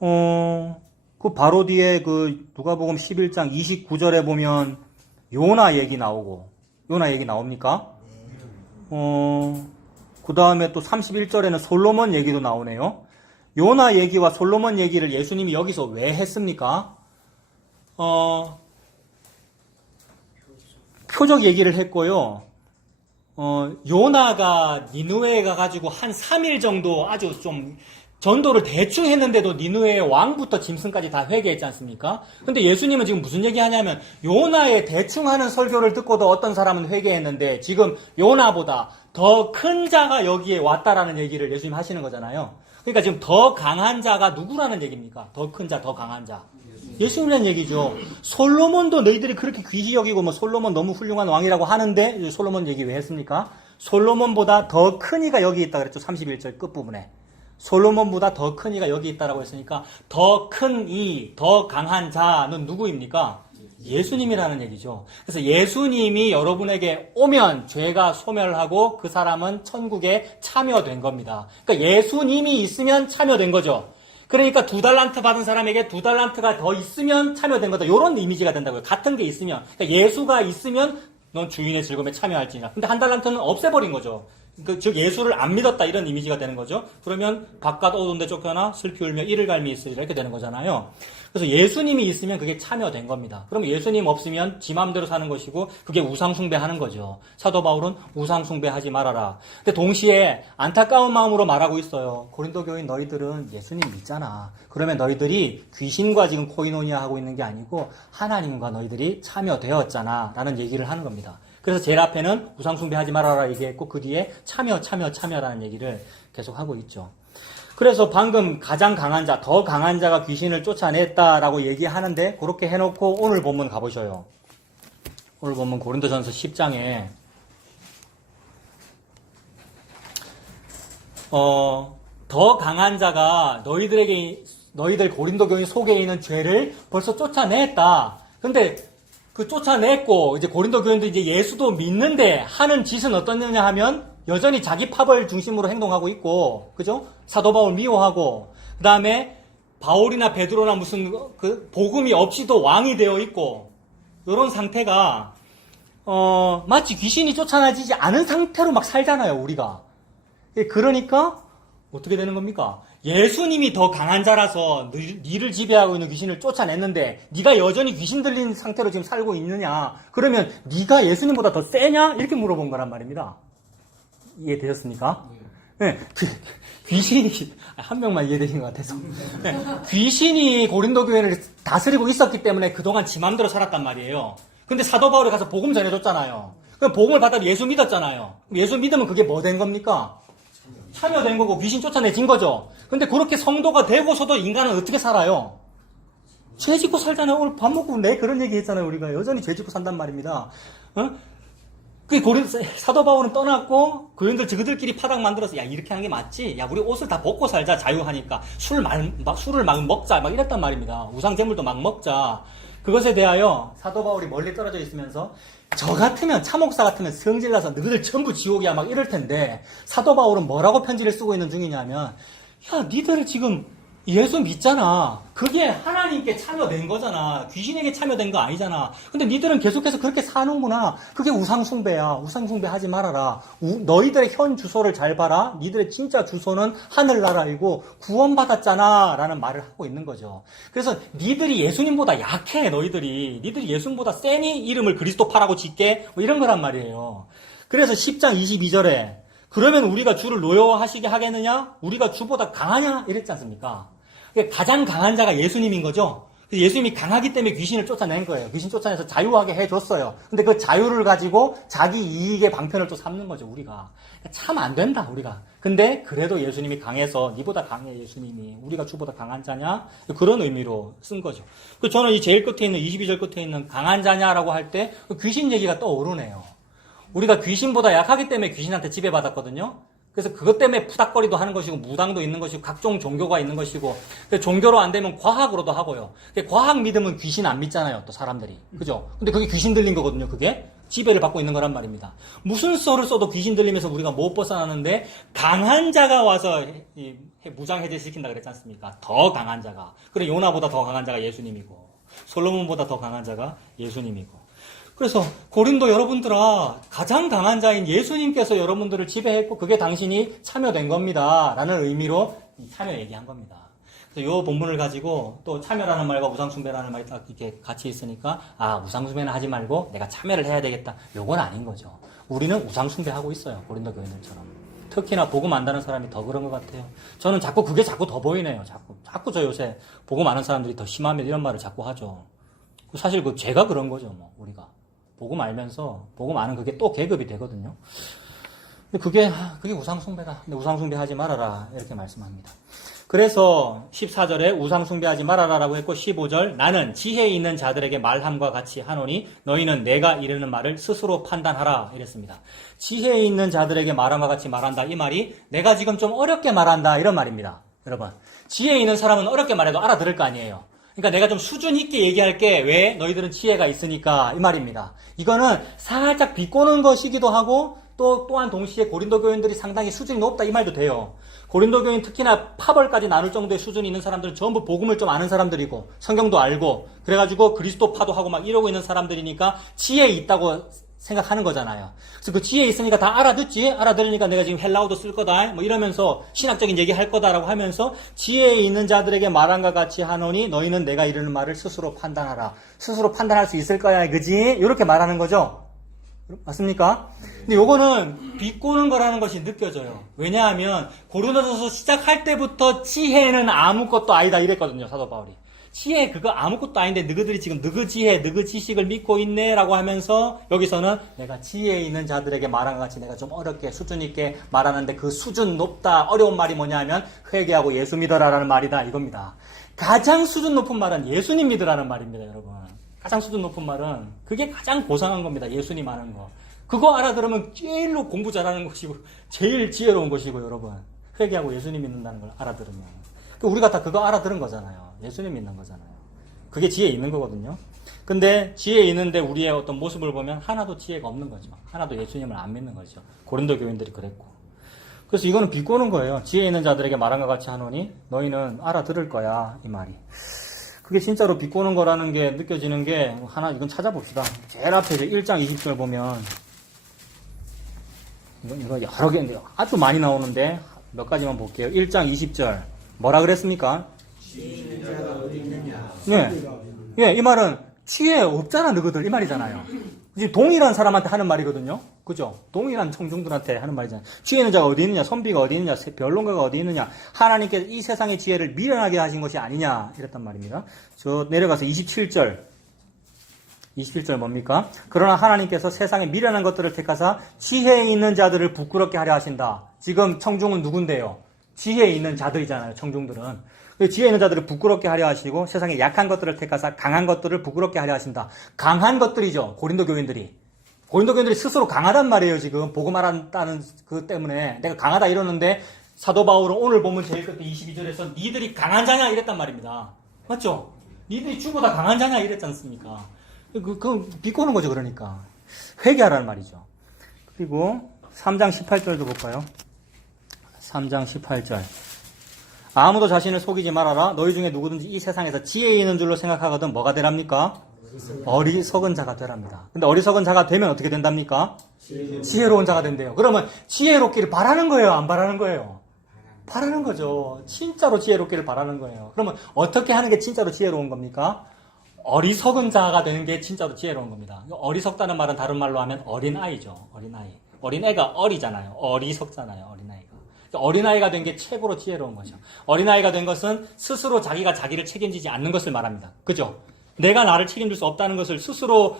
그 바로 뒤에 누가복음 11장 29절에 보면 요나 얘기 나오고, 요나 얘기 나옵니까? 그 다음에 또 31절에는 솔로몬 얘기도 나오네요. 요나 얘기와 솔로몬 얘기를 예수님이 여기서 왜 했습니까? 표적 얘기를 했고요. 요나가 니느웨에 가가지고 한 3일 정도 아주 좀 전도를 대충 했는데도 니느웨의 왕부터 짐승까지 다 회개했지 않습니까? 근데 예수님은 지금 무슨 얘기 하냐면 요나의 대충 하는 설교를 듣고도 어떤 사람은 회개했는데 지금 요나보다 더 큰 자가 여기에 왔다라는 얘기를 예수님 하시는 거잖아요. 그러니까 지금 더 강한 자가 누구라는 얘기입니까? 더 큰 자, 더 강한 자. 예수님이라는 얘기죠. 솔로몬도 너희들이 그렇게 귀히 여기고 뭐 솔로몬 너무 훌륭한 왕이라고 하는데 솔로몬 얘기 왜 했습니까? 솔로몬보다 더 큰 이가 여기 있다 그랬죠. 31절 끝부분에. 솔로몬보다 더 큰 이가 여기 있다라고 했으니까 더 큰 이, 더 강한 자는 누구입니까? 예수님이라는 얘기죠. 그래서 예수님이 여러분에게 오면 죄가 소멸하고 그 사람은 천국에 참여된 겁니다. 그러니까 예수님이 있으면 참여된 거죠. 그러니까 2달란트 받은 사람에게 2달란트가 더 있으면 참여된 거다. 이런 이미지가 된다고요. 같은 게 있으면. 그러니까 예수가 있으면 넌 주인의 즐거움에 참여할지니라. 근데 1달란트는 없애버린 거죠. 즉 예수를 안 믿었다 이런 이미지가 되는 거죠. 그러면 바깥 어두운 데 쫓겨나 슬피 울며 이를 갈미 있으리라 이렇게 되는 거잖아요. 그래서 예수님이 있으면 그게 참여된 겁니다. 그러면 예수님 없으면 지 맘대로 사는 것이고 그게 우상숭배하는 거죠. 사도 바울은 우상숭배하지 말아라. 근데 동시에 안타까운 마음으로 말하고 있어요. 고린도 교인 너희들은 예수님 믿잖아. 그러면 너희들이 귀신과 지금 코이노니아 하고 있는 게 아니고 하나님과 너희들이 참여되었잖아 라는 얘기를 하는 겁니다. 그래서 제일 앞에는 우상숭배하지 말아라 얘기했고 그 뒤에 참여라는 얘기를 계속 하고 있죠. 그래서 방금 가장 강한 자, 더 강한 자가 귀신을 쫓아냈다라고 얘기하는데 그렇게 해놓고 오늘 본문 가보셔요. 오늘 본문 고린도전서 10장에 더 강한 자가 너희들 고린도 교인 속에 있는 죄를 벌써 쫓아냈다. 근데 그 쫓아냈고 이제 고린도 교인들이 이제 예수도 믿는데 하는 짓은 어떻느냐 하면 여전히 자기 팝을 중심으로 행동하고 있고, 그죠? 사도 바울 미워하고, 그 다음에 바울이나 베드로나 무슨 그 복음이 없이도 왕이 되어 있고, 이런 상태가 마치 귀신이 쫓아내지 않은 상태로 막 살잖아요, 우리가. 그러니까 어떻게 되는 겁니까? 예수님이 더 강한 자라서 니를 지배하고 있는 귀신을 쫓아냈는데 네가 여전히 귀신 들린 상태로 지금 살고 있느냐? 그러면 네가 예수님보다 더 세냐? 이렇게 물어본 거란 말입니다. 이해되셨습니까? 네. 귀신이 한 명만 이해되신 것 같아서 네. 귀신이 고린도 교회를 다스리고 있었기 때문에 그동안 지 맘대로 살았단 말이에요. 근데 사도 바울이 가서 복음 전해줬잖아요. 그럼 복음을 받아 예수 믿었잖아요. 예수 믿으면 그게 뭐 된 겁니까? 참여된 거고 귀신 쫓아내진 거죠. 근데 그렇게 성도가 되고서도 인간은 어떻게 살아요? 죄 짓고 살잖아요. 오늘 밥 먹고 그런 얘기 했잖아요. 우리가 여전히 죄 짓고 산단 말입니다. 사도 바울은 떠났고 교인들 저들끼리 파당 만들어서 야 이렇게 하는 게 맞지? 야 우리 옷을 다 벗고 살자 자유하니까 술을 막 먹자 막 이랬단 말입니다. 우상제물도 막 먹자. 그것에 대하여 사도 바울이 멀리 떨어져 있으면서 저 같으면 차목사 같으면 성질나서 너희들 전부 지옥이야 막 이럴 텐데 사도 바울은 뭐라고 편지를 쓰고 있는 중이냐면 야 니들 지금 예수 믿잖아. 그게 하나님께 참여된 거잖아. 귀신에게 참여된 거 아니잖아. 근데 니들은 계속해서 그렇게 사는구나. 그게 우상숭배야. 우상숭배하지 말아라. 너희들의 현 주소를 잘 봐라. 니들의 진짜 주소는 하늘나라이고 구원받았잖아. 라는 말을 하고 있는 거죠. 그래서 니들이 예수님보다 약해. 너희들이 예수님보다 세니 이름을 그리스도파라고 짓게 뭐 이런 거란 말이에요. 그래서 10장 22절에 그러면 우리가 주를 노여워하시게 하겠느냐? 우리가 주보다 강하냐? 이랬지 않습니까? 가장 강한 자가 예수님인 거죠. 예수님이 강하기 때문에 귀신을 쫓아낸 거예요. 귀신 쫓아내서 자유하게 해줬어요. 근데 그 자유를 가지고 자기 이익의 방편을 또 삼는 거죠, 우리가. 참 안 된다, 우리가. 근데 그래도 예수님이 강해서 니보다 강해, 예수님이. 우리가 주보다 강한 자냐? 그런 의미로 쓴 거죠. 저는 이 제일 끝에 있는 22절 끝에 있는 강한 자냐라고 할 때 귀신 얘기가 떠오르네요. 우리가 귀신보다 약하기 때문에 귀신한테 지배받았거든요. 그래서 그것 때문에 푸닥거리도 하는 것이고 무당도 있는 것이고 각종 종교가 있는 것이고 종교로 안 되면 과학으로도 하고요. 과학 믿으면 귀신 안 믿잖아요. 또 사람들이. 그죠? 근데 그게 귀신 들린 거거든요. 그게 지배를 받고 있는 거란 말입니다. 무슨 썰을 써도 귀신 들리면서 우리가 못 벗어나는데 강한 자가 와서 무장 해제시킨다 그랬지 않습니까? 더 강한 자가. 그래 요나보다 더 강한 자가 예수님이고 솔로몬보다 더 강한 자가 예수님이고 그래서 고린도 여러분들아 가장 강한 자인 예수님께서 여러분들을 지배했고 그게 당신이 참여된 겁니다. 라는 의미로 참여 얘기한 겁니다. 그래서 이 본문을 가지고 또 참여라는 말과 우상숭배라는 말이 딱 이렇게 같이 있으니까 우상숭배는 하지 말고 내가 참여를 해야 되겠다. 요건 아닌 거죠. 우리는 우상숭배하고 있어요. 고린도 교인들처럼. 특히나 복음 안다는 사람이 더 그런 것 같아요. 저는 그게 자꾸 더 보이네요. 자꾸 저 요새 복음 아는 사람들이 더 심하면 이런 말을 자꾸 하죠. 사실 제가 그런 거죠. 우리가. 복음 알면서 복음 아는 그게 또 계급이 되거든요. 근데 그게 우상숭배다. 근데 우상숭배하지 말아라. 이렇게 말씀합니다. 그래서 14절에 우상숭배하지 말아라라고 했고 15절 나는 지혜 있는 자들에게 말함과 같이 하노니 너희는 내가 이르는 말을 스스로 판단하라 이랬습니다. 지혜 있는 자들에게 말함과 같이 말한다. 이 말이 내가 지금 좀 어렵게 말한다 이런 말입니다. 여러분 지혜 있는 사람은 어렵게 말해도 알아들을 거 아니에요. 그러니까 내가 좀 수준 있게 얘기할게. 왜? 너희들은 지혜가 있으니까 이 말입니다. 이거는 살짝 비꼬는 것이기도 하고 또한 동시에 고린도 교인들이 상당히 수준이 높다 이 말도 돼요. 고린도 교인 특히나 파벌까지 나눌 정도의 수준이 있는 사람들은 전부 복음을 좀 아는 사람들이고 성경도 알고 그래가지고 그리스도파도 하고 막 이러고 있는 사람들이니까 지혜 있다고 생각하는 거잖아요. 그래서 그 지혜 있으니까 다 알아듣지? 알아들으니까 내가 지금 헬라어도 쓸 거다 뭐 이러면서 신학적인 얘기 할 거다라고 하면서 지혜 있는 자들에게 말함과 같이 하노니 너희는 내가 이르는 말을 스스로 판단하라. 스스로 판단할 수 있을 거야 그지? 이렇게 말하는 거죠. 맞습니까? 근데 요거는 비꼬는 거라는 것이 느껴져요. 왜냐하면 고린도전서 시작할 때부터 지혜는 아무것도 아니다 이랬거든요. 사도 바울이. 지혜 그거 아무것도 아닌데 너희들이 지금 너희 지혜, 너희 지식을 믿고 있네 라고 하면서 여기서는 내가 지혜 있는 자들에게 말한 것 같이 내가 좀 어렵게 수준 있게 말하는데 그 수준 높다 어려운 말이 뭐냐 하면 회개하고 예수 믿어라 라는 말이다 이겁니다. 가장 수준 높은 말은 예수님 믿으라는 말입니다. 여러분 가장 수준 높은 말은 그게 가장 고상한 겁니다. 예수님 아는 거. 그거 알아들으면 제일로 공부 잘하는 것이고 제일 지혜로운 것이고 여러분 회개하고 예수님 믿는다는 걸 알아들으면 우리가 다 그거 알아들은 거잖아요. 예수님 믿는 거잖아요. 그게 지혜 있는 거거든요. 근데 지혜 있는데 우리의 어떤 모습을 보면 하나도 지혜가 없는 거죠. 하나도 예수님을 안 믿는 거죠. 고린도 교인들이 그랬고. 그래서 이거는 비꼬는 거예요. 지혜 있는 자들에게 말한 것 같이 하노니 너희는 알아들을 거야 이 말이. 그게 진짜로 비꼬는 거라는 게 느껴지는 게 하나 이건 찾아봅시다. 제일 앞에 1장 20절 보면 이거 여러 개인데 아주 많이 나오는데 몇 가지만 볼게요. 1장 20절 뭐라 그랬습니까? 지혜자가 어디 있느냐? 예, 이 말은 지혜 없잖아 너희들 이 말이잖아요. 동일한 사람한테 하는 말이거든요. 그죠? 동일한 청중들한테 하는 말이잖아요. 지혜 있는 자가 어디 있느냐? 선비가 어디 있느냐? 변론가가 어디 있느냐? 하나님께서 이 세상의 지혜를 미련하게 하신 것이 아니냐? 이랬단 말입니다. 저 내려가서 27절 뭡니까? 그러나 하나님께서 세상에 미련한 것들을 택하사 지혜에 있는 자들을 부끄럽게 하려 하신다. 지금 청중은 누군데요? 지혜에 있는 자들이잖아요. 청중들은. 지혜에 있는 자들을 부끄럽게 하려 하시고 세상에 약한 것들을 택하사 강한 것들을 부끄럽게 하려 하신다. 강한 것들이죠. 고린도 교인들이 스스로 강하단 말이에요. 지금 복음 알았다는 그 때문에 내가 강하다 이러는데 사도 바울은 오늘 보면 제일 끝에 22절에서 니들이 강한 자냐 이랬단 말입니다. 맞죠? 니들이 죽어다 강한 자냐 이랬지 않습니까? 그건 비꼬는 거죠. 그러니까 회개하라는 말이죠. 그리고 3장 18절도 볼까요? 3장 18절 아무도 자신을 속이지 말아라. 너희 중에 누구든지 이 세상에서 지혜 있는 줄로 생각하거든 뭐가 되랍니까? 어리석은 자가 되랍니다. 근데 어리석은 자가 되면 어떻게 된답니까? 지혜로운 자가 된대요. 그러면 지혜롭기를 바라는 거예요? 안 바라는 거예요? 바라는 거죠. 진짜로 지혜롭기를 바라는 거예요. 그러면 어떻게 하는 게 진짜로 지혜로운 겁니까? 어리석은 자가 되는 게 진짜로 지혜로운 겁니다. 어리석다는 말은 다른 말로 하면 어린아이죠. 어린아이. 어린애가 어리잖아요. 어리석잖아요. 어린아이가. 어린아이가 된 게 최고로 지혜로운 거죠. 어린아이가 된 것은 스스로 자기가 자기를 책임지지 않는 것을 말합니다. 그죠? 내가 나를 책임질 수 없다는 것을 스스로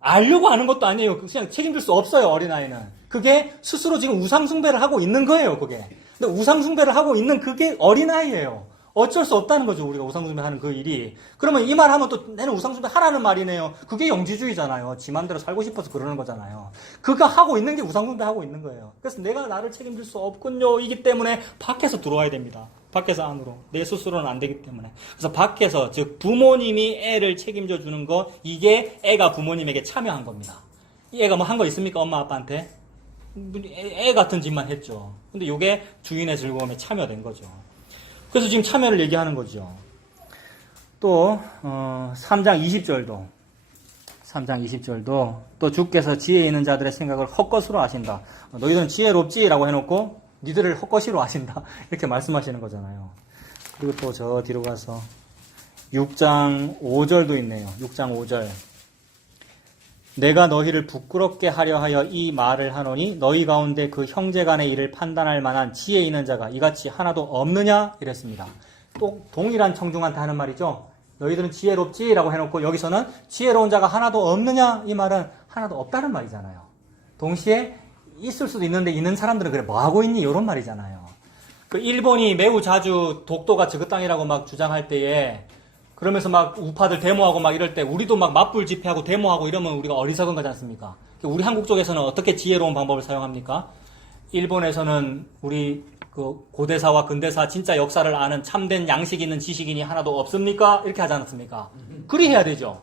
알려고 하는 것도 아니에요. 그냥 책임질 수 없어요. 어린아이는. 그게 스스로 지금 우상숭배를 하고 있는 거예요. 그게. 근데 우상숭배를 하고 있는 그게 어린아이예요. 어쩔 수 없다는 거죠. 우리가 우상숭배 하는 그 일이. 그러면 이 말 하면 또 내는 우상숭배 하라는 말이네요. 그게 영지주의잖아요. 지 맘대로 살고 싶어서 그러는 거잖아요. 그거 하고 있는 게 우상숭배 하고 있는 거예요. 그래서 내가 나를 책임질 수 없군요. 이기 때문에 밖에서 들어와야 됩니다. 밖에서 안으로. 내 스스로는 안 되기 때문에. 그래서 밖에서, 즉 부모님이 애를 책임져 주는 거, 이게 애가 부모님에게 참여한 겁니다. 이 애가 뭐 한 거 있습니까? 엄마 아빠한테? 애 같은 짓만 했죠. 근데 이게 주인의 즐거움에 참여된 거죠. 그래서 지금 참여를 얘기하는 거죠. 또 3장 20절도 또 주께서 지혜 있는 자들의 생각을 헛것으로 아신다. 너희들은 지혜롭지라고 해놓고 니들을 헛것이로 아신다. 이렇게 말씀하시는 거잖아요. 그리고 또 저 뒤로 가서 6장 5절도 있네요. 6장 5절. 내가 너희를 부끄럽게 하려 하여 이 말을 하노니 너희 가운데 그 형제 간의 일을 판단할 만한 지혜 있는 자가 이같이 하나도 없느냐 이랬습니다. 또 동일한 청중한테 하는 말이죠. 너희들은 지혜롭지라고 해놓고 여기서는 지혜로운 자가 하나도 없느냐 이 말은 하나도 없다는 말이잖아요. 동시에 있을 수도 있는데 있는 사람들은 그래 뭐 하고 있니? 이런 말이잖아요. 그 일본이 매우 자주 독도가 저그 땅이라고 막 주장할 때에 그러면서 막 우파들 데모하고 막 이럴 때 우리도 막 맞불 집회하고 데모하고 이러면 우리가 어리석은 거지 않습니까? 우리 한국 쪽에서는 어떻게 지혜로운 방법을 사용합니까? 일본에서는 우리 그 고대사와 근대사 진짜 역사를 아는 참된 양식 있는 지식인이 하나도 없습니까? 이렇게 하지 않았습니까? 그리 해야 되죠.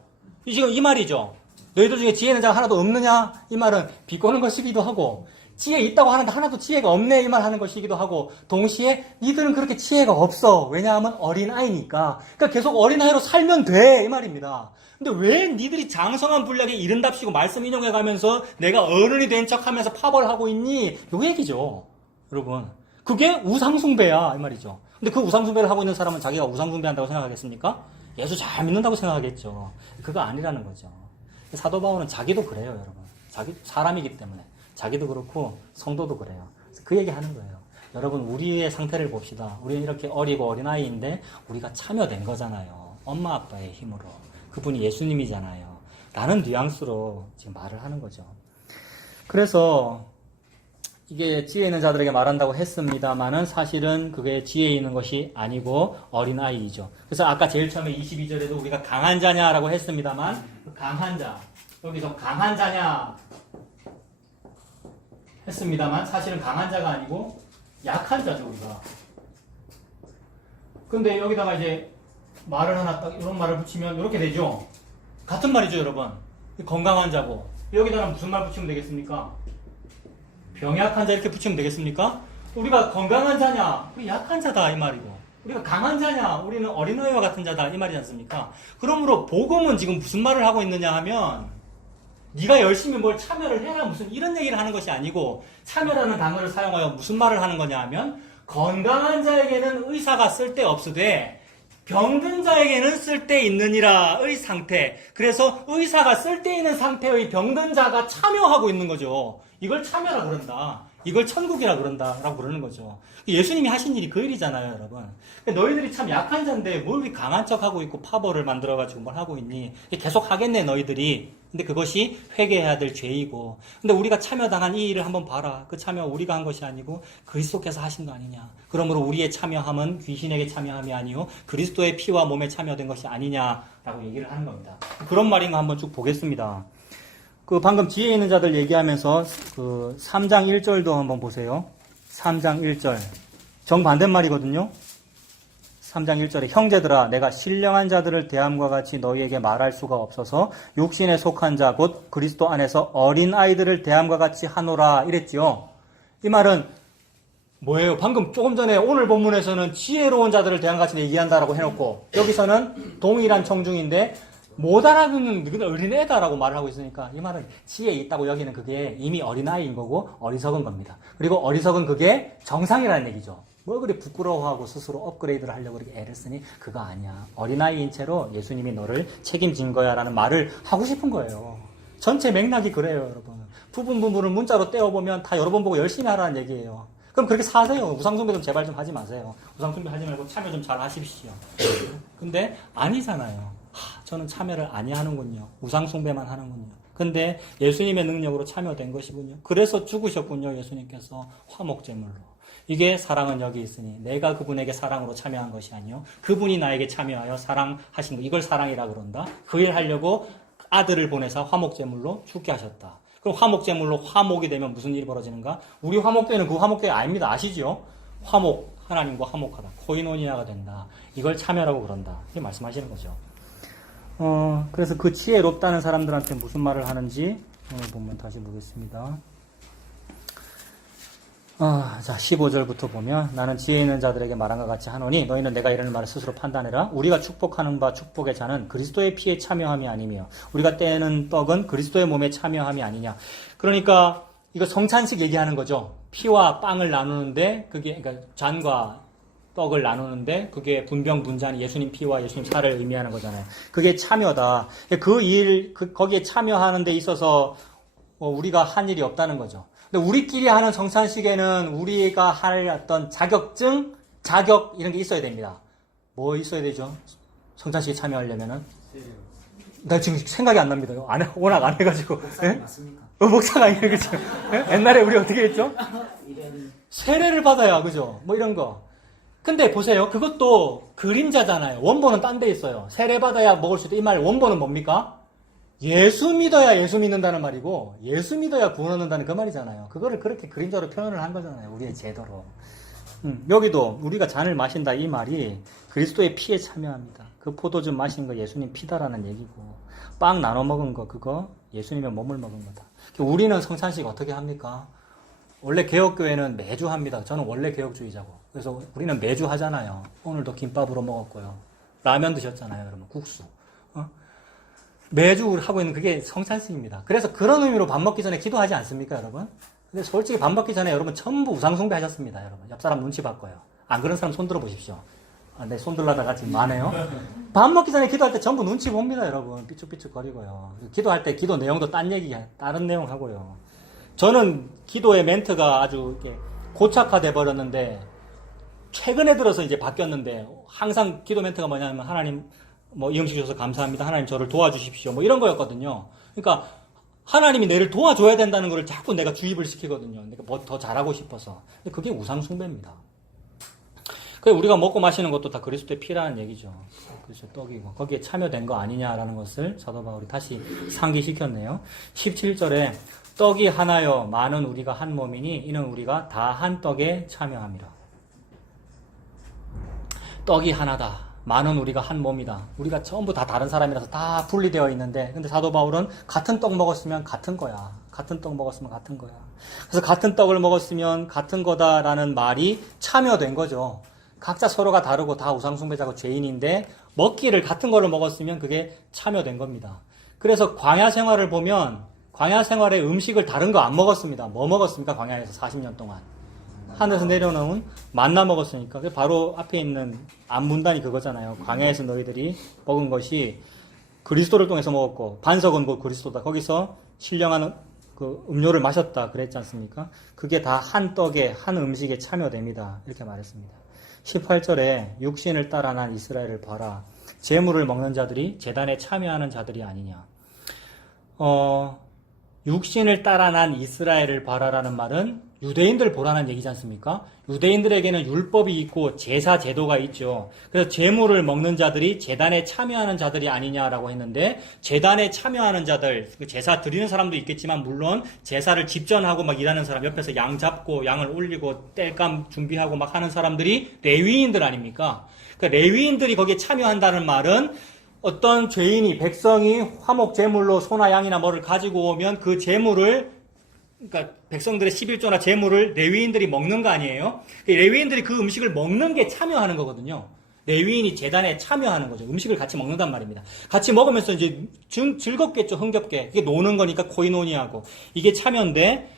지금 이 말이죠. 너희들 중에 지혜 있는 자가 하나도 없느냐? 이 말은 비꼬는 것이기도 하고 지혜 있다고 하는데 하나도 지혜가 없네 이 말 하는 것이기도 하고 동시에 니들은 그렇게 지혜가 없어. 왜냐하면 어린아이니까. 그러니까 계속 어린아이로 살면 돼 이 말입니다. 근데 왜 니들이 장성한 분량에 이른답시고 말씀 인용해가면서 내가 어른이 된 척하면서 파벌하고 있니? 요 얘기죠. 여러분. 그게 우상숭배야 이 말이죠. 근데 그 우상숭배를 하고 있는 사람은 자기가 우상숭배한다고 생각하겠습니까? 예수 잘 믿는다고 생각하겠죠. 그거 아니라는 거죠. 사도 바울은 자기도 그래요 여러분. 자기 사람이기 때문에. 자기도 그렇고 성도도 그래요. 그 얘기 하는 거예요. 여러분 우리의 상태를 봅시다. 우리는 이렇게 어리고 어린아이인데 우리가 참여된 거잖아요. 엄마 아빠의 힘으로. 그분이 예수님이잖아요. 라는 뉘앙스로 지금 말을 하는 거죠. 그래서 이게 지혜 있는 자들에게 말한다고 했습니다만은 사실은 그게 지혜 있는 것이 아니고 어린아이이죠. 그래서 아까 제일 처음에 22절에도 우리가 강한 자냐라고 했습니다만 그 강한 자, 여기서 강한 자냐 했습니다만 사실은 강한 자가 아니고 약한 자죠 우리가. 근데 여기다가 이제 말을 하나 딱 이런 말을 붙이면 이렇게 되죠. 같은 말이죠 여러분. 건강한 자고 여기다가 무슨 말 붙이면 되겠습니까? 병약한 자 이렇게 붙이면 되겠습니까? 우리가 건강한 자냐? 우리 약한 자다 이 말이고 우리가 강한 자냐? 우리는 어린아이와 같은 자다 이 말이지 않습니까? 그러므로 복음은 지금 무슨 말을 하고 있느냐 하면 네가 열심히 뭘 참여를 해라 무슨 이런 얘기를 하는 것이 아니고 참여라는 단어를 사용하여 무슨 말을 하는 거냐 하면 건강한 자에게는 의사가 쓸데없으되 병든 자에게는 쓸데있느니라의 상태. 그래서 의사가 쓸데있는 상태의 병든 자가 참여하고 있는 거죠. 이걸 참여라 그런다. 이걸 천국이라 그런다 라고 그러는 거죠. 예수님이 하신 일이 그 일이잖아요 여러분. 너희들이 참 약한 자인데 뭘 이렇게 강한 척하고 있고 파벌을 만들어가지고 뭘 하고 있니. 계속 하겠네 너희들이. 근데 그것이 회개해야 될 죄이고 근데 우리가 참여당한 이 일을 한번 봐라. 그 참여 우리가 한 것이 아니고 그리스도께서 하신 거 아니냐. 그러므로 우리의 참여함은 귀신에게 참여함이 아니요 그리스도의 피와 몸에 참여된 것이 아니냐라고 얘기를 하는 겁니다. 그런 말인가 한번 쭉 보겠습니다. 그 방금 지혜 있는 자들 얘기하면서 그 3장 1절도 한번 보세요. 3장 1절. 정반대말이거든요. 3장 1절에 형제들아 내가 신령한 자들을 대함과 같이 너희에게 말할 수가 없어서 육신에 속한 자 곧 그리스도 안에서 어린 아이들을 대함과 같이 하노라 이랬지요. 이 말은 뭐예요? 방금 조금 전에 오늘 본문에서는 지혜로운 자들을 대함과 같이 얘기한다라고 해놓고 여기서는 동일한 청중인데 못 알아듣는 어린애다라고 말을 하고 있으니까 이 말은 지혜 있다고 여기는 그게 이미 어린아이인 거고 어리석은 겁니다. 그리고 어리석은 그게 정상이라는 얘기죠. 뭐 그리 부끄러워하고 스스로 업그레이드를 하려고 그렇게 애를 쓰니 그거 아니야. 어린아이인 채로 예수님이 너를 책임진 거야 라는 말을 하고 싶은 거예요. 전체 맥락이 그래요 여러분. 부분을 문자로 떼어보면 다 여러 번 보고 열심히 하라는 얘기예요. 그럼 그렇게 사세요. 우상숭배 좀 제발 좀 하지 마세요. 우상숭배 하지 말고 참여 좀 잘 하십시오. 근데 아니잖아요. 저는 참여를 안 하는군요. 우상숭배만 하는군요. 근데 예수님의 능력으로 참여된 것이군요. 그래서 죽으셨군요. 예수님께서 화목제물로. 이게 사랑은 여기 있으니 내가 그분에게 사랑으로 참여한 것이 아니요 그분이 나에게 참여하여 사랑하신 거. 이걸 사랑이라 그런다. 그 일 하려고 아들을 보내서 화목제물로 죽게 하셨다. 그럼 화목제물로 화목이 되면 무슨 일이 벌어지는가? 우리 화목되는 그 화목되가 아닙니다. 아시죠? 화목, 하나님과 화목하다. 코이노니아가 된다. 이걸 참여라고 그런다. 이렇게 말씀하시는 거죠. 그래서 그 지혜롭다는 사람들한테 무슨 말을 하는지 오늘 보면 다시 보겠습니다. 자, 15절부터 보면 나는 지혜 있는 자들에게 말한 것 같이 하노니 너희는 내가 이르는 말을 스스로 판단해라. 우리가 축복하는 바 축복의 자는 그리스도의 피에 참여함이 아니며 우리가 떼는 떡은 그리스도의 몸에 참여함이 아니냐. 그러니까 이거 성찬식 얘기하는 거죠. 피와 빵을 나누는데 그게 그러니까 잔과 떡을 나누는데 그게 분병분잔 예수님 피와 예수님 살을 의미하는 거잖아요. 그게 참여다. 거기에 참여하는 데 있어서 우리가 한 일이 없다는 거죠. 근데 우리끼리 하는 성찬식에는 우리가 할 어떤 자격증, 자격 이런 게 있어야 됩니다. 뭐 있어야 되죠? 성찬식에 참여하려면은? 나 지금 생각이 안 납니다. 워낙 안 해가지고. 목사님 맞습니까? 목사가 아니에요, 그죠? 옛날에 우리 어떻게 했죠? 이런 세례를 받아야, 그죠? 뭐 이런 거. 근데 보세요. 그것도 그림자잖아요. 원본은 딴 데 있어요. 세례 받아야 먹을 수 있다. 이 말 원본은 뭡니까? 예수 믿어야 예수 믿는다는 말이고, 예수 믿어야 구원 얻는다는 그 말이잖아요. 그거를 그렇게 그림자로 표현을 한 거잖아요. 우리의 제도로. 여기도 우리가 잔을 마신다 이 말이 그리스도의 피에 참여합니다. 그 포도주 마신 거 예수님 피다라는 얘기고, 빵 나눠 먹은 거 그거 예수님의 몸을 먹은 거다. 우리는 성찬식 어떻게 합니까? 원래 개혁교회는 매주 합니다. 저는 원래 개혁주의자고. 그래서 우리는 매주 하잖아요. 오늘도 김밥으로 먹었고요. 라면 드셨잖아요, 여러분. 국수. 매주 하고 있는 그게 성찬식입니다. 그래서 그런 의미로 밥 먹기 전에 기도하지 않습니까, 여러분? 근데 솔직히 밥 먹기 전에 여러분 전부 우상숭배 하셨습니다, 여러분. 옆 사람 눈치 봤고요. 안 그런 사람 손 들어 보십시오. 네, 손 들라다가 지금 많네요. 밥 먹기 전에 기도할 때 전부 눈치 봅니다, 여러분. 삐죽삐죽 거리고요. 기도할 때 기도 내용도 딴 얘기, 다른 내용 하고요. 저는 기도의 멘트가 아주 이렇게 고착화돼 버렸는데, 최근에 들어서 이제 바뀌었는데, 항상 기도 멘트가 뭐냐면, 하나님, 뭐, 이 음식 주셔서 감사합니다. 하나님 저를 도와주십시오. 뭐 이런 거였거든요. 그러니까, 하나님이 내를 도와줘야 된다는 걸 자꾸 내가 주입을 시키거든요. 내가 뭐 더 잘하고 싶어서. 근데 그게 우상숭배입니다. 그 우리가 먹고 마시는 것도 다 그리스도의 피라는 얘기죠. 그래서 떡이고 거기에 참여된 거 아니냐라는 것을 사도 바울이 다시 상기시켰네요. 17절에 떡이 하나여 많은 우리가 한 몸이니 이는 우리가 다 한 떡에 참여함이라. 떡이 하나다. 많은 우리가 한 몸이다. 우리가 전부 다 다른 사람이라서 다 분리되어 있는데, 근데 사도 바울은 같은 떡 먹었으면 같은 거야. 같은 떡 먹었으면 같은 거야. 그래서 같은 떡을 먹었으면 같은 거다라는 말이 참여된 거죠. 각자 서로가 다르고 다 우상숭배자고 죄인인데 먹기를 같은 거를 먹었으면 그게 참여된 겁니다. 그래서 광야 생활을 보면 광야 생활에 음식을 다른 거 안 먹었습니다. 뭐 먹었습니까? 광야에서 40년 동안. 하늘에서 내려놓은 만나 먹었으니까. 바로 앞에 있는 앞문단이 그거잖아요. 광야에서 너희들이 먹은 것이 그리스도를 통해서 먹었고 반석은 곧 그리스도다. 거기서 신령한 그 음료를 마셨다 그랬지 않습니까? 그게 다 한 떡에 한 음식에 참여됩니다. 이렇게 말했습니다. 18절에 육신을 따라 난 이스라엘을 봐라. 제물을 먹는 자들이 제단에 참여하는 자들이 아니냐. 육신을 따라 난 이스라엘을 봐라라는 말은 유대인들 보라는 얘기지 않습니까? 유대인들에게는 율법이 있고 제사 제도가 있죠. 그래서 제물을 먹는 자들이 제단에 참여하는 자들이 아니냐라고 했는데, 제단에 참여하는 자들, 제사 드리는 사람도 있겠지만 물론 제사를 집전하고 막 일하는 사람, 옆에서 양 잡고 양을 올리고 땔감 준비하고 막 하는 사람들이 레위인들 아닙니까? 그러니까 레위인들이 거기에 참여한다는 말은 어떤 죄인이, 백성이 화목 제물로 소나 양이나 뭐를 가지고 오면 그 제물을, 그러니까 백성들의 11조나 제물을 레위인들이 먹는 거 아니에요? 레위인들이 그 음식을 먹는 게 참여하는 거거든요. 레위인이 제단에 참여하는 거죠. 음식을 같이 먹는단 말입니다. 같이 먹으면서 이제 즐겁겠죠, 흥겹게. 이게 노는 거니까 코이노니아고. 이게 참여인데,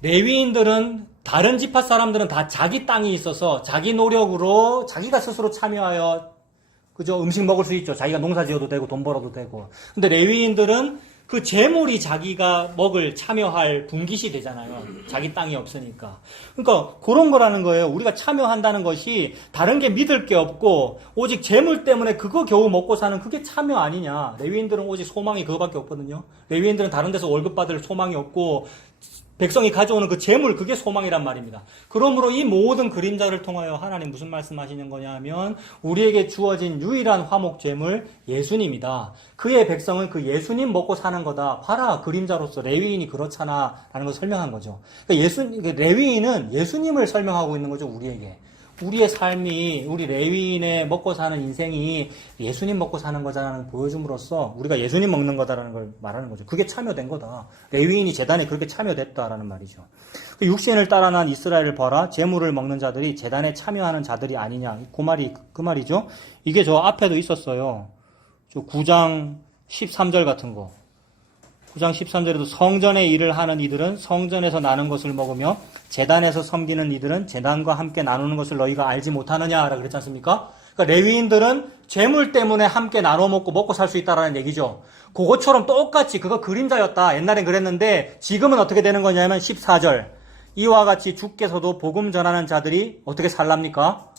레위인들은 다른 지파 사람들은 다 자기 땅이 있어서 자기 노력으로 자기가 스스로 참여하여, 그죠? 음식 먹을 수 있죠. 자기가 농사 지어도 되고 돈 벌어도 되고. 근데 레위인들은 그 재물이 자기가 먹을 참여할 분깃이 되잖아요. 자기 땅이 없으니까. 그러니까 그런 거라는 거예요. 우리가 참여한다는 것이 다른 게 믿을 게 없고 오직 재물 때문에 그거 겨우 먹고 사는 그게 참여 아니냐. 레위인들은 오직 소망이 그거밖에 없거든요. 레위인들은 다른 데서 월급 받을 소망이 없고 백성이 가져오는 그 재물, 그게 소망이란 말입니다. 그러므로 이 모든 그림자를 통하여 하나님 무슨 말씀하시는 거냐 하면 우리에게 주어진 유일한 화목 재물 예수님이다. 그의 백성은 그 예수님 먹고 사는 거다. 봐라, 그림자로서 레위인이 그렇잖아 라는 걸 설명한 거죠. 그러니까 레위인은 예수님을 설명하고 있는 거죠, 우리에게. 우리의 삶이, 우리 레위인의 먹고 사는 인생이 예수님 먹고 사는 거다라는 걸 보여줌으로써 우리가 예수님 먹는 거다라는 걸 말하는 거죠. 그게 참여된 거다. 레위인이 제단에 그렇게 참여됐다라는 말이죠. 육신을 따라 난 이스라엘을 봐라. 제물을 먹는 자들이 제단에 참여하는 자들이 아니냐. 그 말이죠. 이게 저 앞에도 있었어요. 저 9장 13절 같은 거. 9장 13절에도 성전의 일을 하는 이들은 성전에서 나는 것을 먹으며 제단에서 섬기는 이들은 제단과 함께 나누는 것을 너희가 알지 못하느냐라고 그랬지 않습니까? 그러니까 레위인들은 재물 때문에 함께 나눠 먹고 살 수 있다라는 얘기죠. 그것처럼 똑같이 그거 그림자였다. 옛날엔 그랬는데 지금은 어떻게 되는 거냐면 14절. 이와 같이 주께서도 복음 전하는 자들이 어떻게 살랍니까?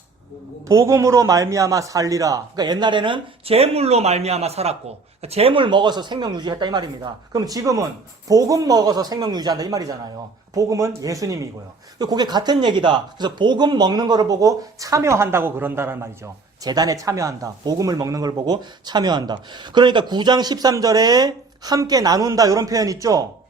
복음으로 말미암아 살리라. 그러니까 옛날에는 재물로 말미암아 살았고 재물 먹어서 생명 유지했다 이 말입니다. 그럼 지금은 복음 먹어서 생명 유지한다 이 말이잖아요. 복음은 예수님이고요. 그게 같은 얘기다. 그래서 복음 먹는 거를 보고 참여한다고 그런다는 말이죠. 제단에 참여한다. 복음을 먹는 걸 보고 참여한다. 그러니까 9장 13절에 함께 나눈다 이런 표현 있죠.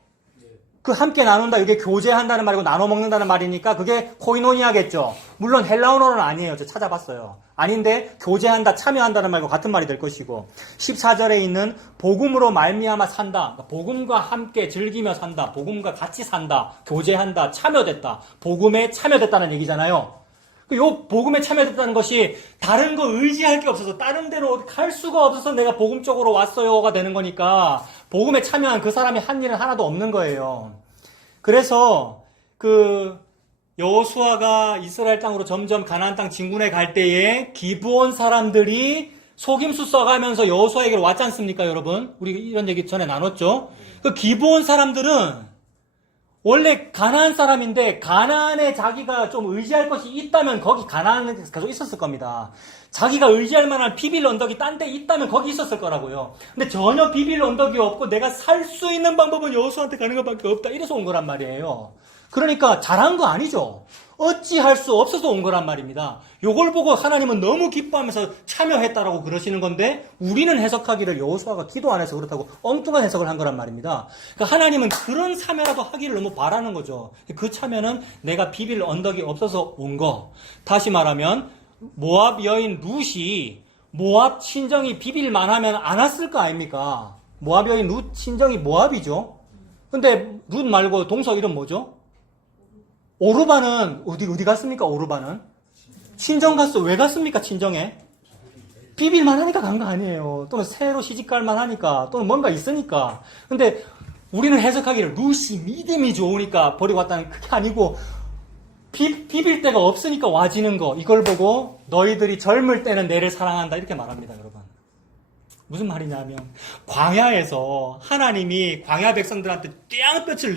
그 함께 나눈다 이게 교제한다는 말이고 나눠 먹는다는 말이니까 그게 코이노니아겠죠. 물론 헬라어는 아니에요. 제가 찾아봤어요. 아닌데 교제한다, 참여한다는 말과 같은 말이 될 것이고 14절에 있는 복음으로 말미암아 산다. 그러니까 복음과 함께 즐기며 산다. 복음과 같이 산다. 교제한다. 참여됐다. 복음에 참여됐다는 얘기잖아요. 요 복음에 참여됐다는 것이 다른 거 의지할 게 없어서 다른 데로 갈 수가 없어서 내가 복음 쪽으로 왔어요가 되는 거니까 복음에 참여한 그 사람이 한 일은 하나도 없는 거예요. 그래서 여호수아가 이스라엘 땅으로 점점 가나안 땅 진군해 갈 때에 기브온 사람들이 속임수 써가면서 여호수아에게로 왔지 않습니까, 여러분? 우리 이런 얘기 전에 나눴죠. 그 기브온 사람들은 원래 가나안 사람인데 가나안에 자기가 좀 의지할 것이 있다면 거기 가나안에 계속 있었을 겁니다. 자기가 의지할 만한 비빌 언덕이 딴 데 있다면 거기 있었을 거라고요. 근데 전혀 비빌 언덕이 없고 내가 살 수 있는 방법은 여호수아한테 가는 것밖에 없다. 이래서 온 거란 말이에요. 그러니까 잘한 거 아니죠. 어찌할 수 없어서 온 거란 말입니다. 요걸 보고 하나님은 너무 기뻐하면서 참여했다라고 그러시는 건데 우리는 해석하기를 여호수아가 기도 안 해서 그렇다고 엉뚱한 해석을 한 거란 말입니다. 그러니까 하나님은 그런 참여라도 하기를 너무 바라는 거죠. 그 참여는 내가 비빌 언덕이 없어서 온 거. 다시 말하면 모압 여인 룻이 모압 친정이 비빌만 하면 안 왔을 거 아닙니까? 모압 여인 룻 친정이 모압이죠. 근데 룻 말고 동서 이름 뭐죠? 오르바는 어디 갔습니까? 오르바는 친정 갔어. 왜 갔습니까? 친정에 비빌만 하니까 간 거 아니에요. 또는 새로 시집갈만 하니까 또는 뭔가 있으니까. 근데 우리는 해석하기를 룻이 믿음이 좋으니까 버리고 왔다는 그게 아니고 비빌 데가 없으니까 와지는 거. 이걸 보고 너희들이 젊을 때는 내를 사랑한다 이렇게 말합니다, 여러분. 무슨 말이냐면 광야에서 하나님이 광야 백성들한테 땡볕을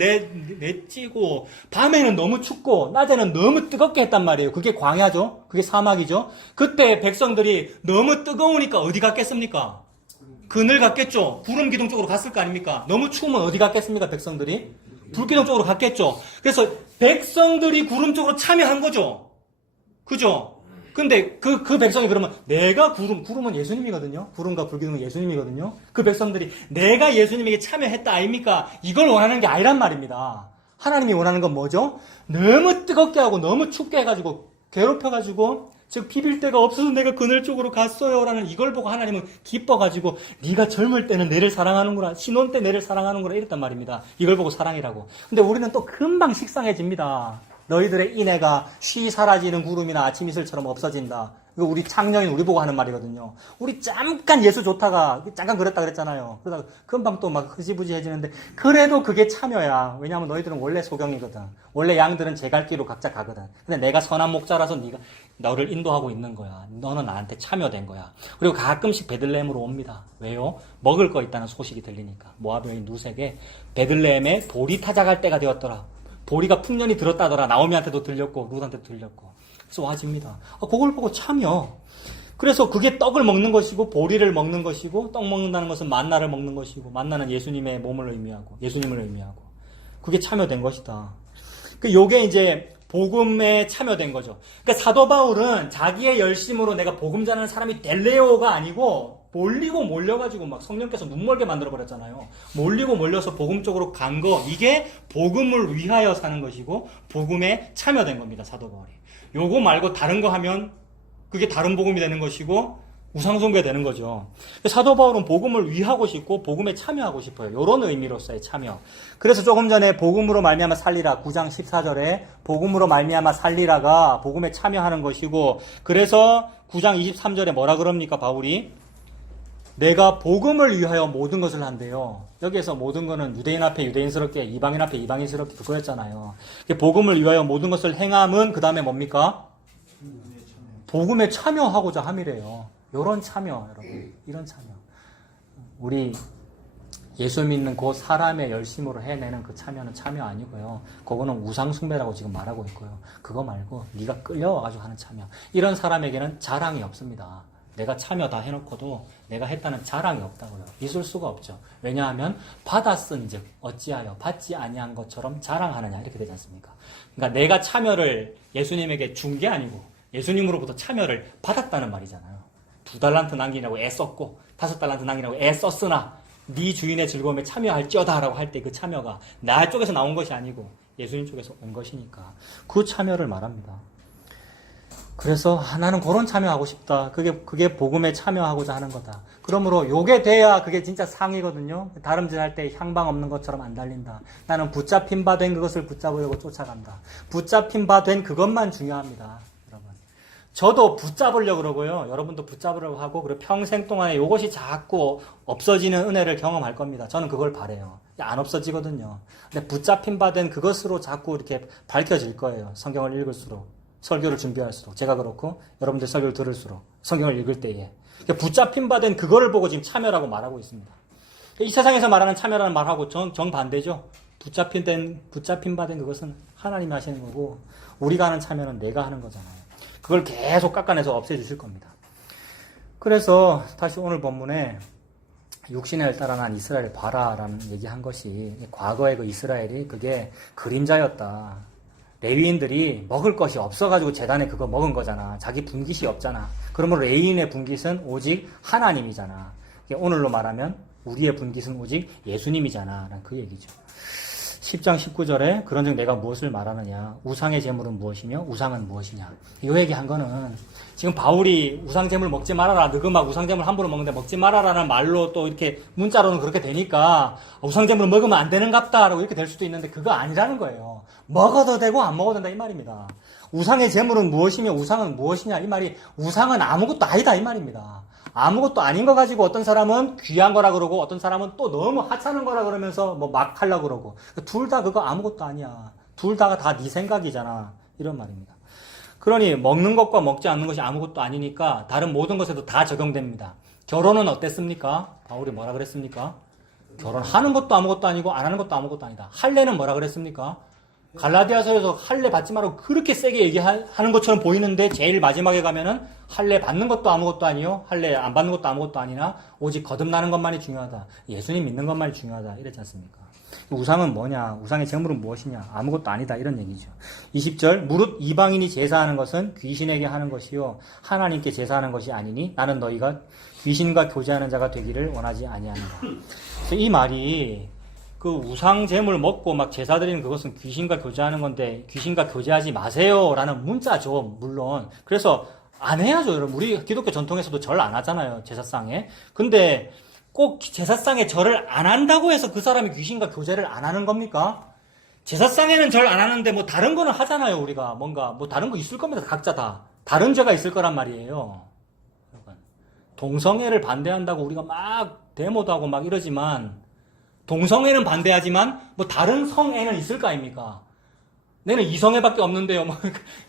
내찌고 밤에는 너무 춥고 낮에는 너무 뜨겁게 했단 말이에요. 그게 광야죠. 그게 사막이죠. 그때 백성들이 너무 뜨거우니까 어디 갔겠습니까? 그늘 갔겠죠. 구름 기둥 쪽으로 갔을 거 아닙니까? 너무 추우면 어디 갔겠습니까? 백성들이 불기둥 쪽으로 갔겠죠. 그래서 백성들이 구름 쪽으로 참여한 거죠. 그죠? 근데 그 백성이 그러면 내가 구름은 예수님이거든요. 구름과 불기둥은 예수님이거든요. 그 백성들이 내가 예수님에게 참여했다 아닙니까? 이걸 원하는 게 아니란 말입니다. 하나님이 원하는 건 뭐죠? 너무 뜨겁게 하고 너무 춥게 해가지고 괴롭혀가지고 즉 비빌 데가 없어서 내가 그늘 쪽으로 갔어요라는 이걸 보고 하나님은 기뻐가지고 네가 젊을 때는 내를 사랑하는구나. 신혼 때 내를 사랑하는구나 이랬단 말입니다. 이걸 보고 사랑이라고. 근데 우리는 또 금방 식상해집니다. 너희들의 인애가 쉬 사라지는 구름이나 아침 이슬처럼 없어진다. 이거 우리 창녀인 우리 보고 하는 말이거든요. 우리 잠깐 예수 좋다가 잠깐 그랬다 그랬잖아요. 그러다가 금방 또 막 흐지부지해지는데 그래도 그게 참여야. 왜냐하면 너희들은 원래 소경이거든. 원래 양들은 제 갈 길로 각자 가거든. 근데 내가 선한 목자라서 네가 너를 인도하고 있는 거야. 너는 나한테 참여된 거야. 그리고 가끔씩 베들레헴으로 옵니다. 왜요? 먹을 거 있다는 소식이 들리니까. 모압 여인 룻에게 베들레헴에 보리 타작할 때가 되었더라. 보리가 풍년이 들었다더라. 나오미한테도 들렸고 룻한테도 들렸고. 그래서 와집니다. 그걸 보고 참여. 그래서 그게 떡을 먹는 것이고 보리를 먹는 것이고 떡 먹는다는 것은 만나를 먹는 것이고 만나는 예수님의 몸을 의미하고 예수님을 의미하고 그게 참여된 것이다. 요게 이제 복음에 참여된 거죠. 그러니까 사도 바울은 자기의 열심으로 내가 복음 전하는 사람이 될래요가 아니고 몰리고 몰려가지고 막 성령께서 눈멀게 만들어버렸잖아요. 몰리고 몰려서 복음 쪽으로 간 거, 이게 복음을 위하여 사는 것이고 복음에 참여된 겁니다. 사도 바울이. 요거 말고 다른 거 하면 그게 다른 복음이 되는 것이고 우상숭배 되는 거죠. 사도 바울은 복음을 위하고 싶고 복음에 참여하고 싶어요. 이런 의미로서의 참여. 그래서 조금 전에 복음으로 말미암아 살리라 9장 14절에 복음으로 말미암아 살리라가 복음에 참여하는 것이고 그래서 9장 23절에 뭐라 그럽니까 바울이? 내가 복음을 위하여 모든 것을 한대요. 여기에서 모든 거는 유대인 앞에 유대인스럽게 이방인 앞에 이방인스럽게 그거였잖아요. 복음을 위하여 모든 것을 행함은 그 다음에 뭡니까? 복음에 참여하고자 함이래요. 이런 참여, 여러분. 이런 참여. 우리 예수 믿는 그 사람의 열심으로 해내는 그 참여는 참여 아니고요. 그거는 우상숭배라고 지금 말하고 있고요. 그거 말고 네가 끌려와가지고 하는 참여. 이런 사람에게는 자랑이 없습니다. 내가 참여 다 해놓고도 내가 했다는 자랑이 없다고요. 있을 수가 없죠. 왜냐하면 받았은즉 어찌하여 받지 아니한 것처럼 자랑하느냐 이렇게 되지 않습니까? 그러니까 내가 참여를 예수님에게 준 게 아니고 예수님으로부터 참여를 받았다는 말이잖아요. 2달란트 남기냐고 애썼고 5달란트 남기냐고 애썼으나 네 주인의 즐거움에 참여할지어다라고 할 때 그 참여가 나 쪽에서 나온 것이 아니고 예수님 쪽에서 온 것이니까 그 참여를 말합니다. 그래서 나는 그런 참여하고 싶다. 그게 복음에 참여하고자 하는 거다. 그러므로 요게 돼야 그게 진짜 상이거든요. 다름질할 때 향방 없는 것처럼 안 달린다. 나는 붙잡힌 바 된 그것을 붙잡으려고 쫓아간다. 붙잡힌 바 된 그것만 중요합니다. 여러분. 저도 붙잡으려고 그러고요. 여러분도 붙잡으려고 하고 그리고 평생 동안에 이것이 자꾸 없어지는 은혜를 경험할 겁니다. 저는 그걸 바라요. 안 없어지거든요. 근데 붙잡힌 바 된 그것으로 자꾸 이렇게 밝혀질 거예요. 성경을 읽을수록. 설교를 준비할수록 제가 그렇고 여러분들 설교를 들을수록 성경을 읽을 때에 붙잡힌 바 된 그거를 보고 지금 참여라고 말하고 있습니다. 이 세상에서 말하는 참여라는 말하고 정반대죠. 붙잡힌 바 된 그것은 하나님이 하시는 거고 우리가 하는 참여는 내가 하는 거잖아요. 그걸 계속 깎아내서 없애주실 겁니다. 그래서 다시 오늘 본문에 육신의 혈따라 난 이스라엘을 봐라라는 얘기한 것이 과거의 그 이스라엘이 그게 그림자였다. 레위인들이 먹을 것이 없어가지고 재단에 그거 먹은 거잖아. 자기 분깃이 없잖아. 그러므로 레위인의 분깃은 오직 하나님이잖아. 오늘로 말하면 우리의 분깃은 오직 예수님이잖아. 라는 그 얘기죠. 10장 19절에 그런즉 내가 무엇을 말하느냐. 우상의 제물은 무엇이며 우상은 무엇이냐. 이 얘기한 거는 지금 바울이 우상제물 먹지 말아라. 너그 막 우상제물 함부로 먹는데 먹지 말아라는 말로 또 이렇게 문자로는 그렇게 되니까 우상제물 먹으면 안 되는갑다라고 이렇게 될 수도 있는데 그거 아니라는 거예요. 먹어도 되고 안 먹어도 된다 이 말입니다. 우상의 제물은 무엇이며 우상은 무엇이냐 이 말이 우상은 아무것도 아니다 이 말입니다. 아무것도 아닌 거 가지고 어떤 사람은 귀한 거라 그러고 어떤 사람은 또 너무 하찮은 거라 그러면서 뭐 막 하려고 그러고 둘 다 그거 아무것도 아니야. 둘 다가 다 네 생각이잖아. 이런 말입니다. 그러니 먹는 것과 먹지 않는 것이 아무것도 아니니까 다른 모든 것에도 다 적용됩니다. 결혼은 어땠습니까? 바울이 뭐라 그랬습니까? 결혼하는 것도 아무것도 아니고 안 하는 것도 아무것도 아니다. 할례는 뭐라 그랬습니까? 갈라디아서에서 할례 받지 말라고 그렇게 세게 얘기하는 것처럼 보이는데 제일 마지막에 가면은 할례 받는 것도 아무것도 아니요. 할례 안 받는 것도 아무것도 아니나 오직 거듭나는 것만이 중요하다. 예수님 믿는 것만이 중요하다. 이랬지 않습니까? 우상은 뭐냐? 우상의 제물은 무엇이냐? 아무것도 아니다. 이런 얘기죠. 20절 무릇 이방인이 제사하는 것은 귀신에게 하는 것이요 하나님께 제사하는 것이 아니니 나는 너희가 귀신과 교제하는 자가 되기를 원하지 아니하노라. 그래서 이 말이 그 우상 제물 먹고 막 제사 드리는 그것은 귀신과 교제하는 건데 귀신과 교제하지 마세요라는 문자죠. 물론. 그래서 안 해야죠. 여러분. 우리 기독교 전통에서도 절 안 하잖아요. 제사상에. 근데 꼭 제사상에 절을 안 한다고 해서 그 사람이 귀신과 교제를 안 하는 겁니까? 제사상에는 절 안 하는데 뭐 다른 거는 하잖아요. 우리가 뭔가 뭐 다른 거 있을 겁니다. 각자 다. 다른 죄가 있을 거란 말이에요. 동성애를 반대한다고 우리가 막 데모도 하고 막 이러지만 동성애는 반대하지만 뭐 다른 성애는 있을 거 아닙니까? 내는 이성애밖에 없는데요. 뭐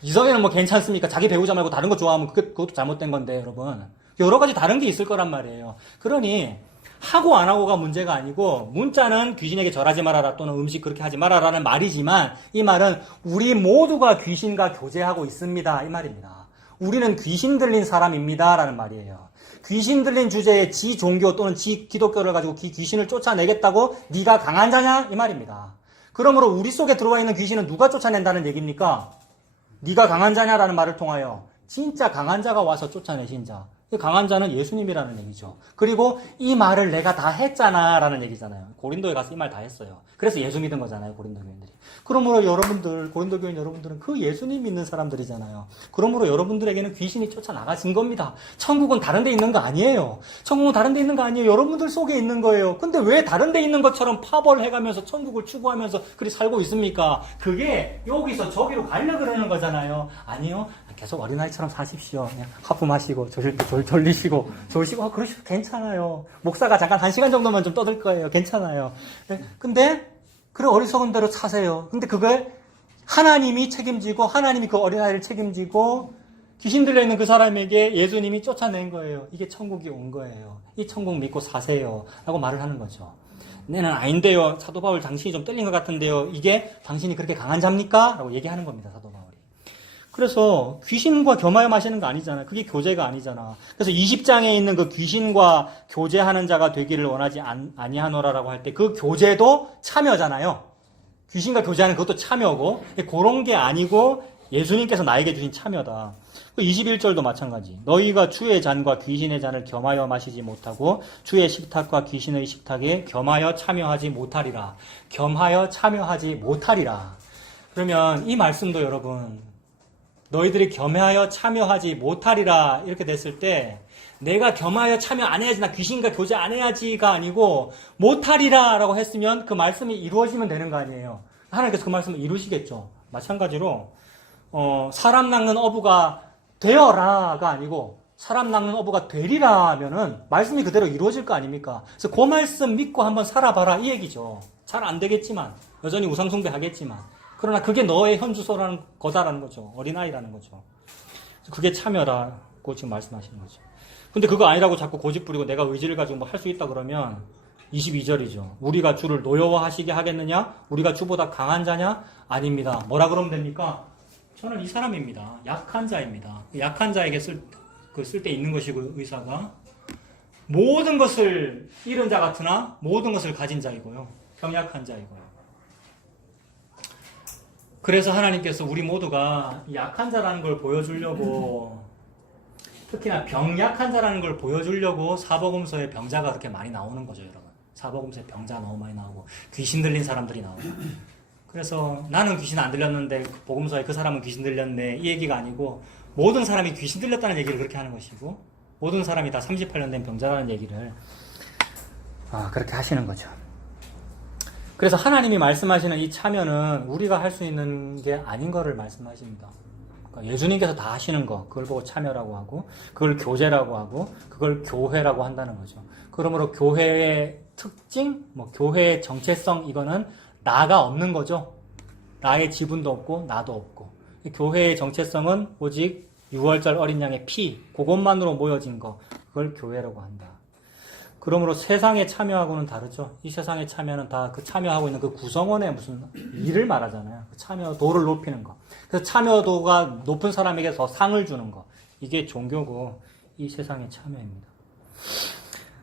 이성애는 뭐 괜찮습니까? 자기 배우자 말고 다른 거 좋아하면 그것도 잘못된 건데 여러분. 여러 가지 다른 게 있을 거란 말이에요. 그러니 하고 안 하고가 문제가 아니고 문자는 귀신에게 절하지 말아라 또는 음식 그렇게 하지 말아라는 말이지만 이 말은 우리 모두가 귀신과 교제하고 있습니다. 이 말입니다. 우리는 귀신 들린 사람입니다. 라는 말이에요. 귀신 들린 주제에 지 종교 또는 지 기독교를 가지고 귀신을 쫓아내겠다고 네가 강한 자냐? 이 말입니다. 그러므로 우리 속에 들어와 있는 귀신은 누가 쫓아낸다는 얘기입니까? 네가 강한 자냐라는 말을 통하여 진짜 강한 자가 와서 쫓아내신 자. 강한 자는 예수님이라는 얘기죠. 그리고 이 말을 내가 다 했잖아 라는 얘기잖아요. 고린도에 가서 이 말 다 했어요. 그래서 예수 믿은 거잖아요. 고린도 교인들이. 그러므로 여러분들 고린도 교인 여러분들은 그 예수님 믿는 사람들이잖아요. 그러므로 여러분들에게는 귀신이 쫓아나가신 겁니다. 천국은 다른 데 있는 거 아니에요. 천국은 다른 데 있는 거 아니에요. 여러분들 속에 있는 거예요. 근데 왜 다른 데 있는 것처럼 파벌해가면서 천국을 추구하면서 그리 살고 있습니까? 그게 여기서 저기로 가려고 그러는 거잖아요. 아니요. 계속 어린아이처럼 사십시오. 그냥 하품하시고 졸리시고 졸시고 그러시고 괜찮아요. 목사가 잠깐 1시간 정도만 좀 떠들 거예요. 괜찮아요. 근데 그래 어리석은 대로 사세요. 근데 그걸 하나님이 책임지고 하나님이 그 어린아이를 책임지고 귀신 들려있는 그 사람에게 예수님이 쫓아낸 거예요. 이게 천국이 온 거예요. 이 천국 믿고 사세요. 라고 말을 하는 거죠. 내는 아닌데요. 사도 바울 당신이 좀 떨린 것 같은데요. 이게 당신이 그렇게 강한 자입니까? 라고 얘기하는 겁니다. 사도 바울이. 그래서 귀신과 겸하여 마시는 거 아니잖아요. 그게 교제가 아니잖아. 그래서 20장에 있는 그 귀신과 교제하는 자가 되기를 원하지 아니하노라라고 할 때 그 교제도 참여잖아요. 귀신과 교제하는 그것도 참여고 그런 게 아니고 예수님께서 나에게 주신 참여다. 21절도 마찬가지. 너희가 주의 잔과 귀신의 잔을 겸하여 마시지 못하고 주의 식탁과 귀신의 식탁에 겸하여 참여하지 못하리라. 겸하여 참여하지 못하리라. 그러면 이 말씀도 여러분 너희들이 겸하여 참여하지 못하리라 이렇게 됐을 때 내가 겸하여 참여 안 해야지 나 귀신과 교제 안 해야지가 아니고 못하리라 라고 했으면 그 말씀이 이루어지면 되는 거 아니에요. 하나님께서 그 말씀을 이루시겠죠. 마찬가지로 사람 낚는 어부가 되어라가 아니고 사람 낚는 어부가 되리라 하면은 말씀이 그대로 이루어질 거 아닙니까? 그래서 그 말씀 믿고 한번 살아봐라 이 얘기죠. 잘 안 되겠지만 여전히 우상숭배 하겠지만 그러나 그게 너의 현주소라는 거다라는 거죠. 어린아이라는 거죠. 그게 참여라고 지금 말씀하시는 거죠. 근데 그거 아니라고 자꾸 고집 부리고 내가 의지를 가지고 뭐 할 수 있다 그러면 22절이죠. 우리가 주를 노여워하시게 하겠느냐? 우리가 주보다 강한 자냐? 아닙니다. 뭐라 그러면 됩니까? 저는 이 사람입니다. 약한 자입니다. 약한 자에게 쓸 때 있는 것이고 의사가 모든 것을 잃은 자 같으나 모든 것을 가진 자이고요. 병약한 자이고요. 그래서 하나님께서 우리 모두가 약한 자라는 걸 보여주려고 특히나 병약한 자라는 걸 보여주려고 사복음서에 병자가 그렇게 많이 나오는 거죠, 여러분. 사복음서에 병자 너무 많이 나오고 귀신 들린 사람들이 나오고 그래서 나는 귀신 안 들렸는데 복음서에 그 사람은 귀신 들렸네 이 얘기가 아니고 모든 사람이 귀신 들렸다는 얘기를 그렇게 하는 것이고 모든 사람이 다 38년 된 병자라는 얘기를 그렇게 하시는 거죠. 그래서 하나님이 말씀하시는 이 참여는 우리가 할 수 있는 게 아닌 거를 말씀하십니다. 그러니까 예수님께서 다 하시는 거 그걸 보고 참여라고 하고 그걸 교제라고 하고 그걸 교회라고 한다는 거죠. 그러므로 교회의 특징, 교회의 정체성 이거는 나가 없는 거죠. 나의 지분도 없고 나도 없고 교회의 정체성은 오직 6월절 어린 양의 피 그것만으로 모여진 거 그걸 교회라고 한다. 그러므로 세상에 참여하고는 다르죠. 이 세상에 참여는 다 그 참여하고 있는 그 구성원의 무슨 일을 말하잖아요. 그 참여도를 높이는 거. 그래서 참여도가 높은 사람에게 더 상을 주는 거. 이게 종교고 이 세상의 참여입니다.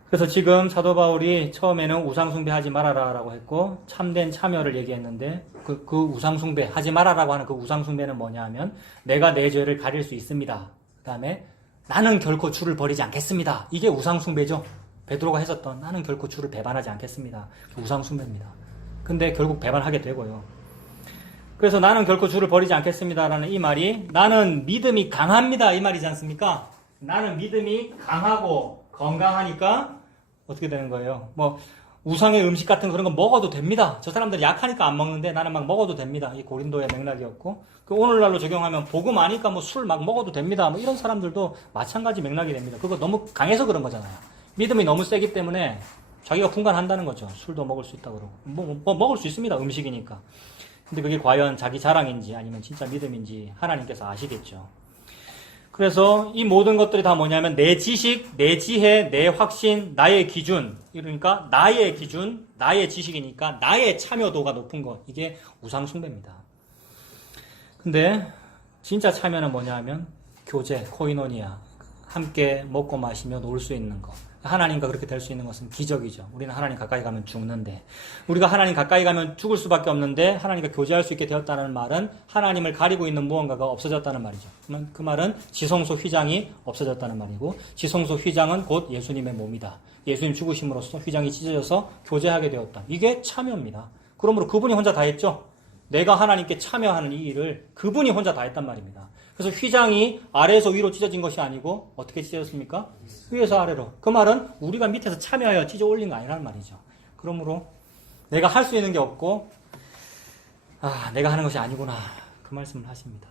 그래서 지금 사도 바울이 처음에는 우상숭배하지 말아라 라고 했고 참된 참여를 얘기했는데 그 우상숭배 하지 말아라고 하는 그 우상숭배는 뭐냐 하면 내가 내 죄를 가릴 수 있습니다. 그 다음에 나는 결코 주를 버리지 않겠습니다. 이게 우상숭배죠. 베드로가 했었던 나는 결코 주를 배반하지 않겠습니다. 우상숭배입니다. 근데 결국 배반하게 되고요. 그래서 나는 결코 주를 버리지 않겠습니다라는 이 말이 나는 믿음이 강합니다. 이 말이지 않습니까? 나는 믿음이 강하고 건강하니까 어떻게 되는 거예요? 우상의 음식 같은 그런 거 먹어도 됩니다. 저 사람들이 약하니까 안 먹는데 나는 막 먹어도 됩니다. 이 고린도의 맥락이었고 오늘날로 적용하면 복음 아니까 술 막 먹어도 됩니다. 이런 사람들도 마찬가지 맥락이 됩니다. 그거 너무 강해서 그런 거잖아요. 믿음이 너무 세기 때문에 자기가 분간한다는 거죠. 술도 먹을 수 있다고 그러고. 먹을 수 있습니다. 음식이니까. 근데 그게 과연 자기 자랑인지 아니면 진짜 믿음인지 하나님께서 아시겠죠. 그래서 이 모든 것들이 다 뭐냐면 내 지식, 내 지혜, 내 확신, 나의 기준. 그러니까 나의 기준, 나의 지식이니까 나의 참여도가 높은 것. 이게 우상숭배입니다. 근데 진짜 참여는 뭐냐 하면 교제, 코이노니아. 함께 먹고 마시며 놀 수 있는 것. 하나님과 그렇게 될 수 있는 것은 기적이죠. 우리는 하나님 가까이 가면 죽는데 우리가 하나님 가까이 가면 죽을 수밖에 없는데 하나님과 교제할 수 있게 되었다는 말은 하나님을 가리고 있는 무언가가 없어졌다는 말이죠. 그 말은 지성소 휘장이 없어졌다는 말이고 지성소 휘장은 곧 예수님의 몸이다. 예수님 죽으심으로써 휘장이 찢어져서 교제하게 되었다. 이게 참여입니다. 그러므로 그분이 혼자 다 했죠. 내가 하나님께 참여하는 이 일을 그분이 혼자 다 했단 말입니다. 그래서 휘장이 아래에서 위로 찢어진 것이 아니고 어떻게 찢어졌습니까? 위에서 아래로. 그 말은 우리가 밑에서 참여하여 찢어 올린 거 아니라는 말이죠. 그러므로 내가 할 수 있는 게 없고 내가 하는 것이 아니구나. 그 말씀을 하십니다.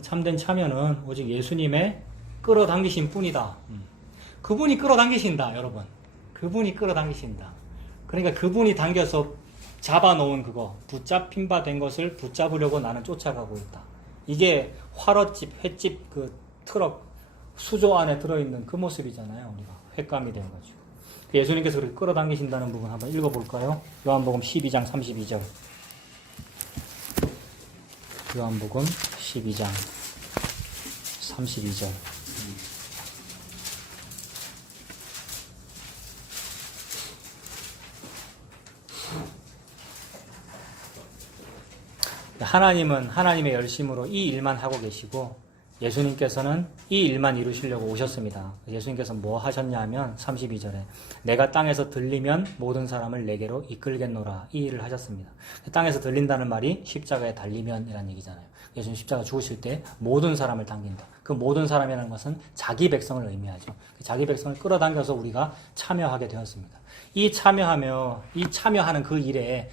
참된 참여는 오직 예수님의 끌어당기신 뿐이다. 그분이 끌어당기신다, 여러분. 그분이 끌어당기신다. 그러니까 그분이 당겨서 잡아놓은 그거, 붙잡힌 바 된 것을 붙잡으려고 나는 쫓아가고 있다. 이게 화롯집, 횟집, 그 트럭, 수조 안에 들어있는 그 모습이잖아요. 우리가 횟감이 된 거죠. 예수님께서 그렇게 끌어당기신다는 부분 한번 읽어볼까요? 요한복음 12장 32절. 요한복음 12장 32절. 하나님은 하나님의 열심으로 이 일만 하고 계시고 예수님께서는 이 일만 이루시려고 오셨습니다. 예수님께서 뭐 하셨냐면 32절에 내가 땅에서 들리면 모든 사람을 내게로 이끌겠노라 이 일을 하셨습니다. 땅에서 들린다는 말이 십자가에 달리면이라는 얘기잖아요. 예수님 십자가 죽으실 때 모든 사람을 당긴다. 그 모든 사람이라는 것은 자기 백성을 의미하죠. 자기 백성을 끌어당겨서 우리가 참여하게 되었습니다. 이 참여하는 그 일에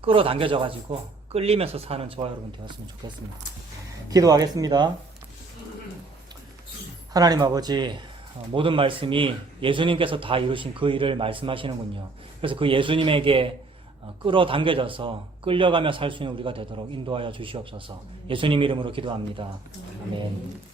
끌어당겨져 가지고 끌리면서 사는 저와 여러분 되었으면 좋겠습니다. 기도하겠습니다. 하나님 아버지, 모든 말씀이 예수님께서 다 이루신 그 일을 말씀하시는군요. 그래서 그 예수님에게 끌어당겨져서 끌려가며 살 수 있는 우리가 되도록 인도하여 주시옵소서. 예수님 이름으로 기도합니다. 아멘.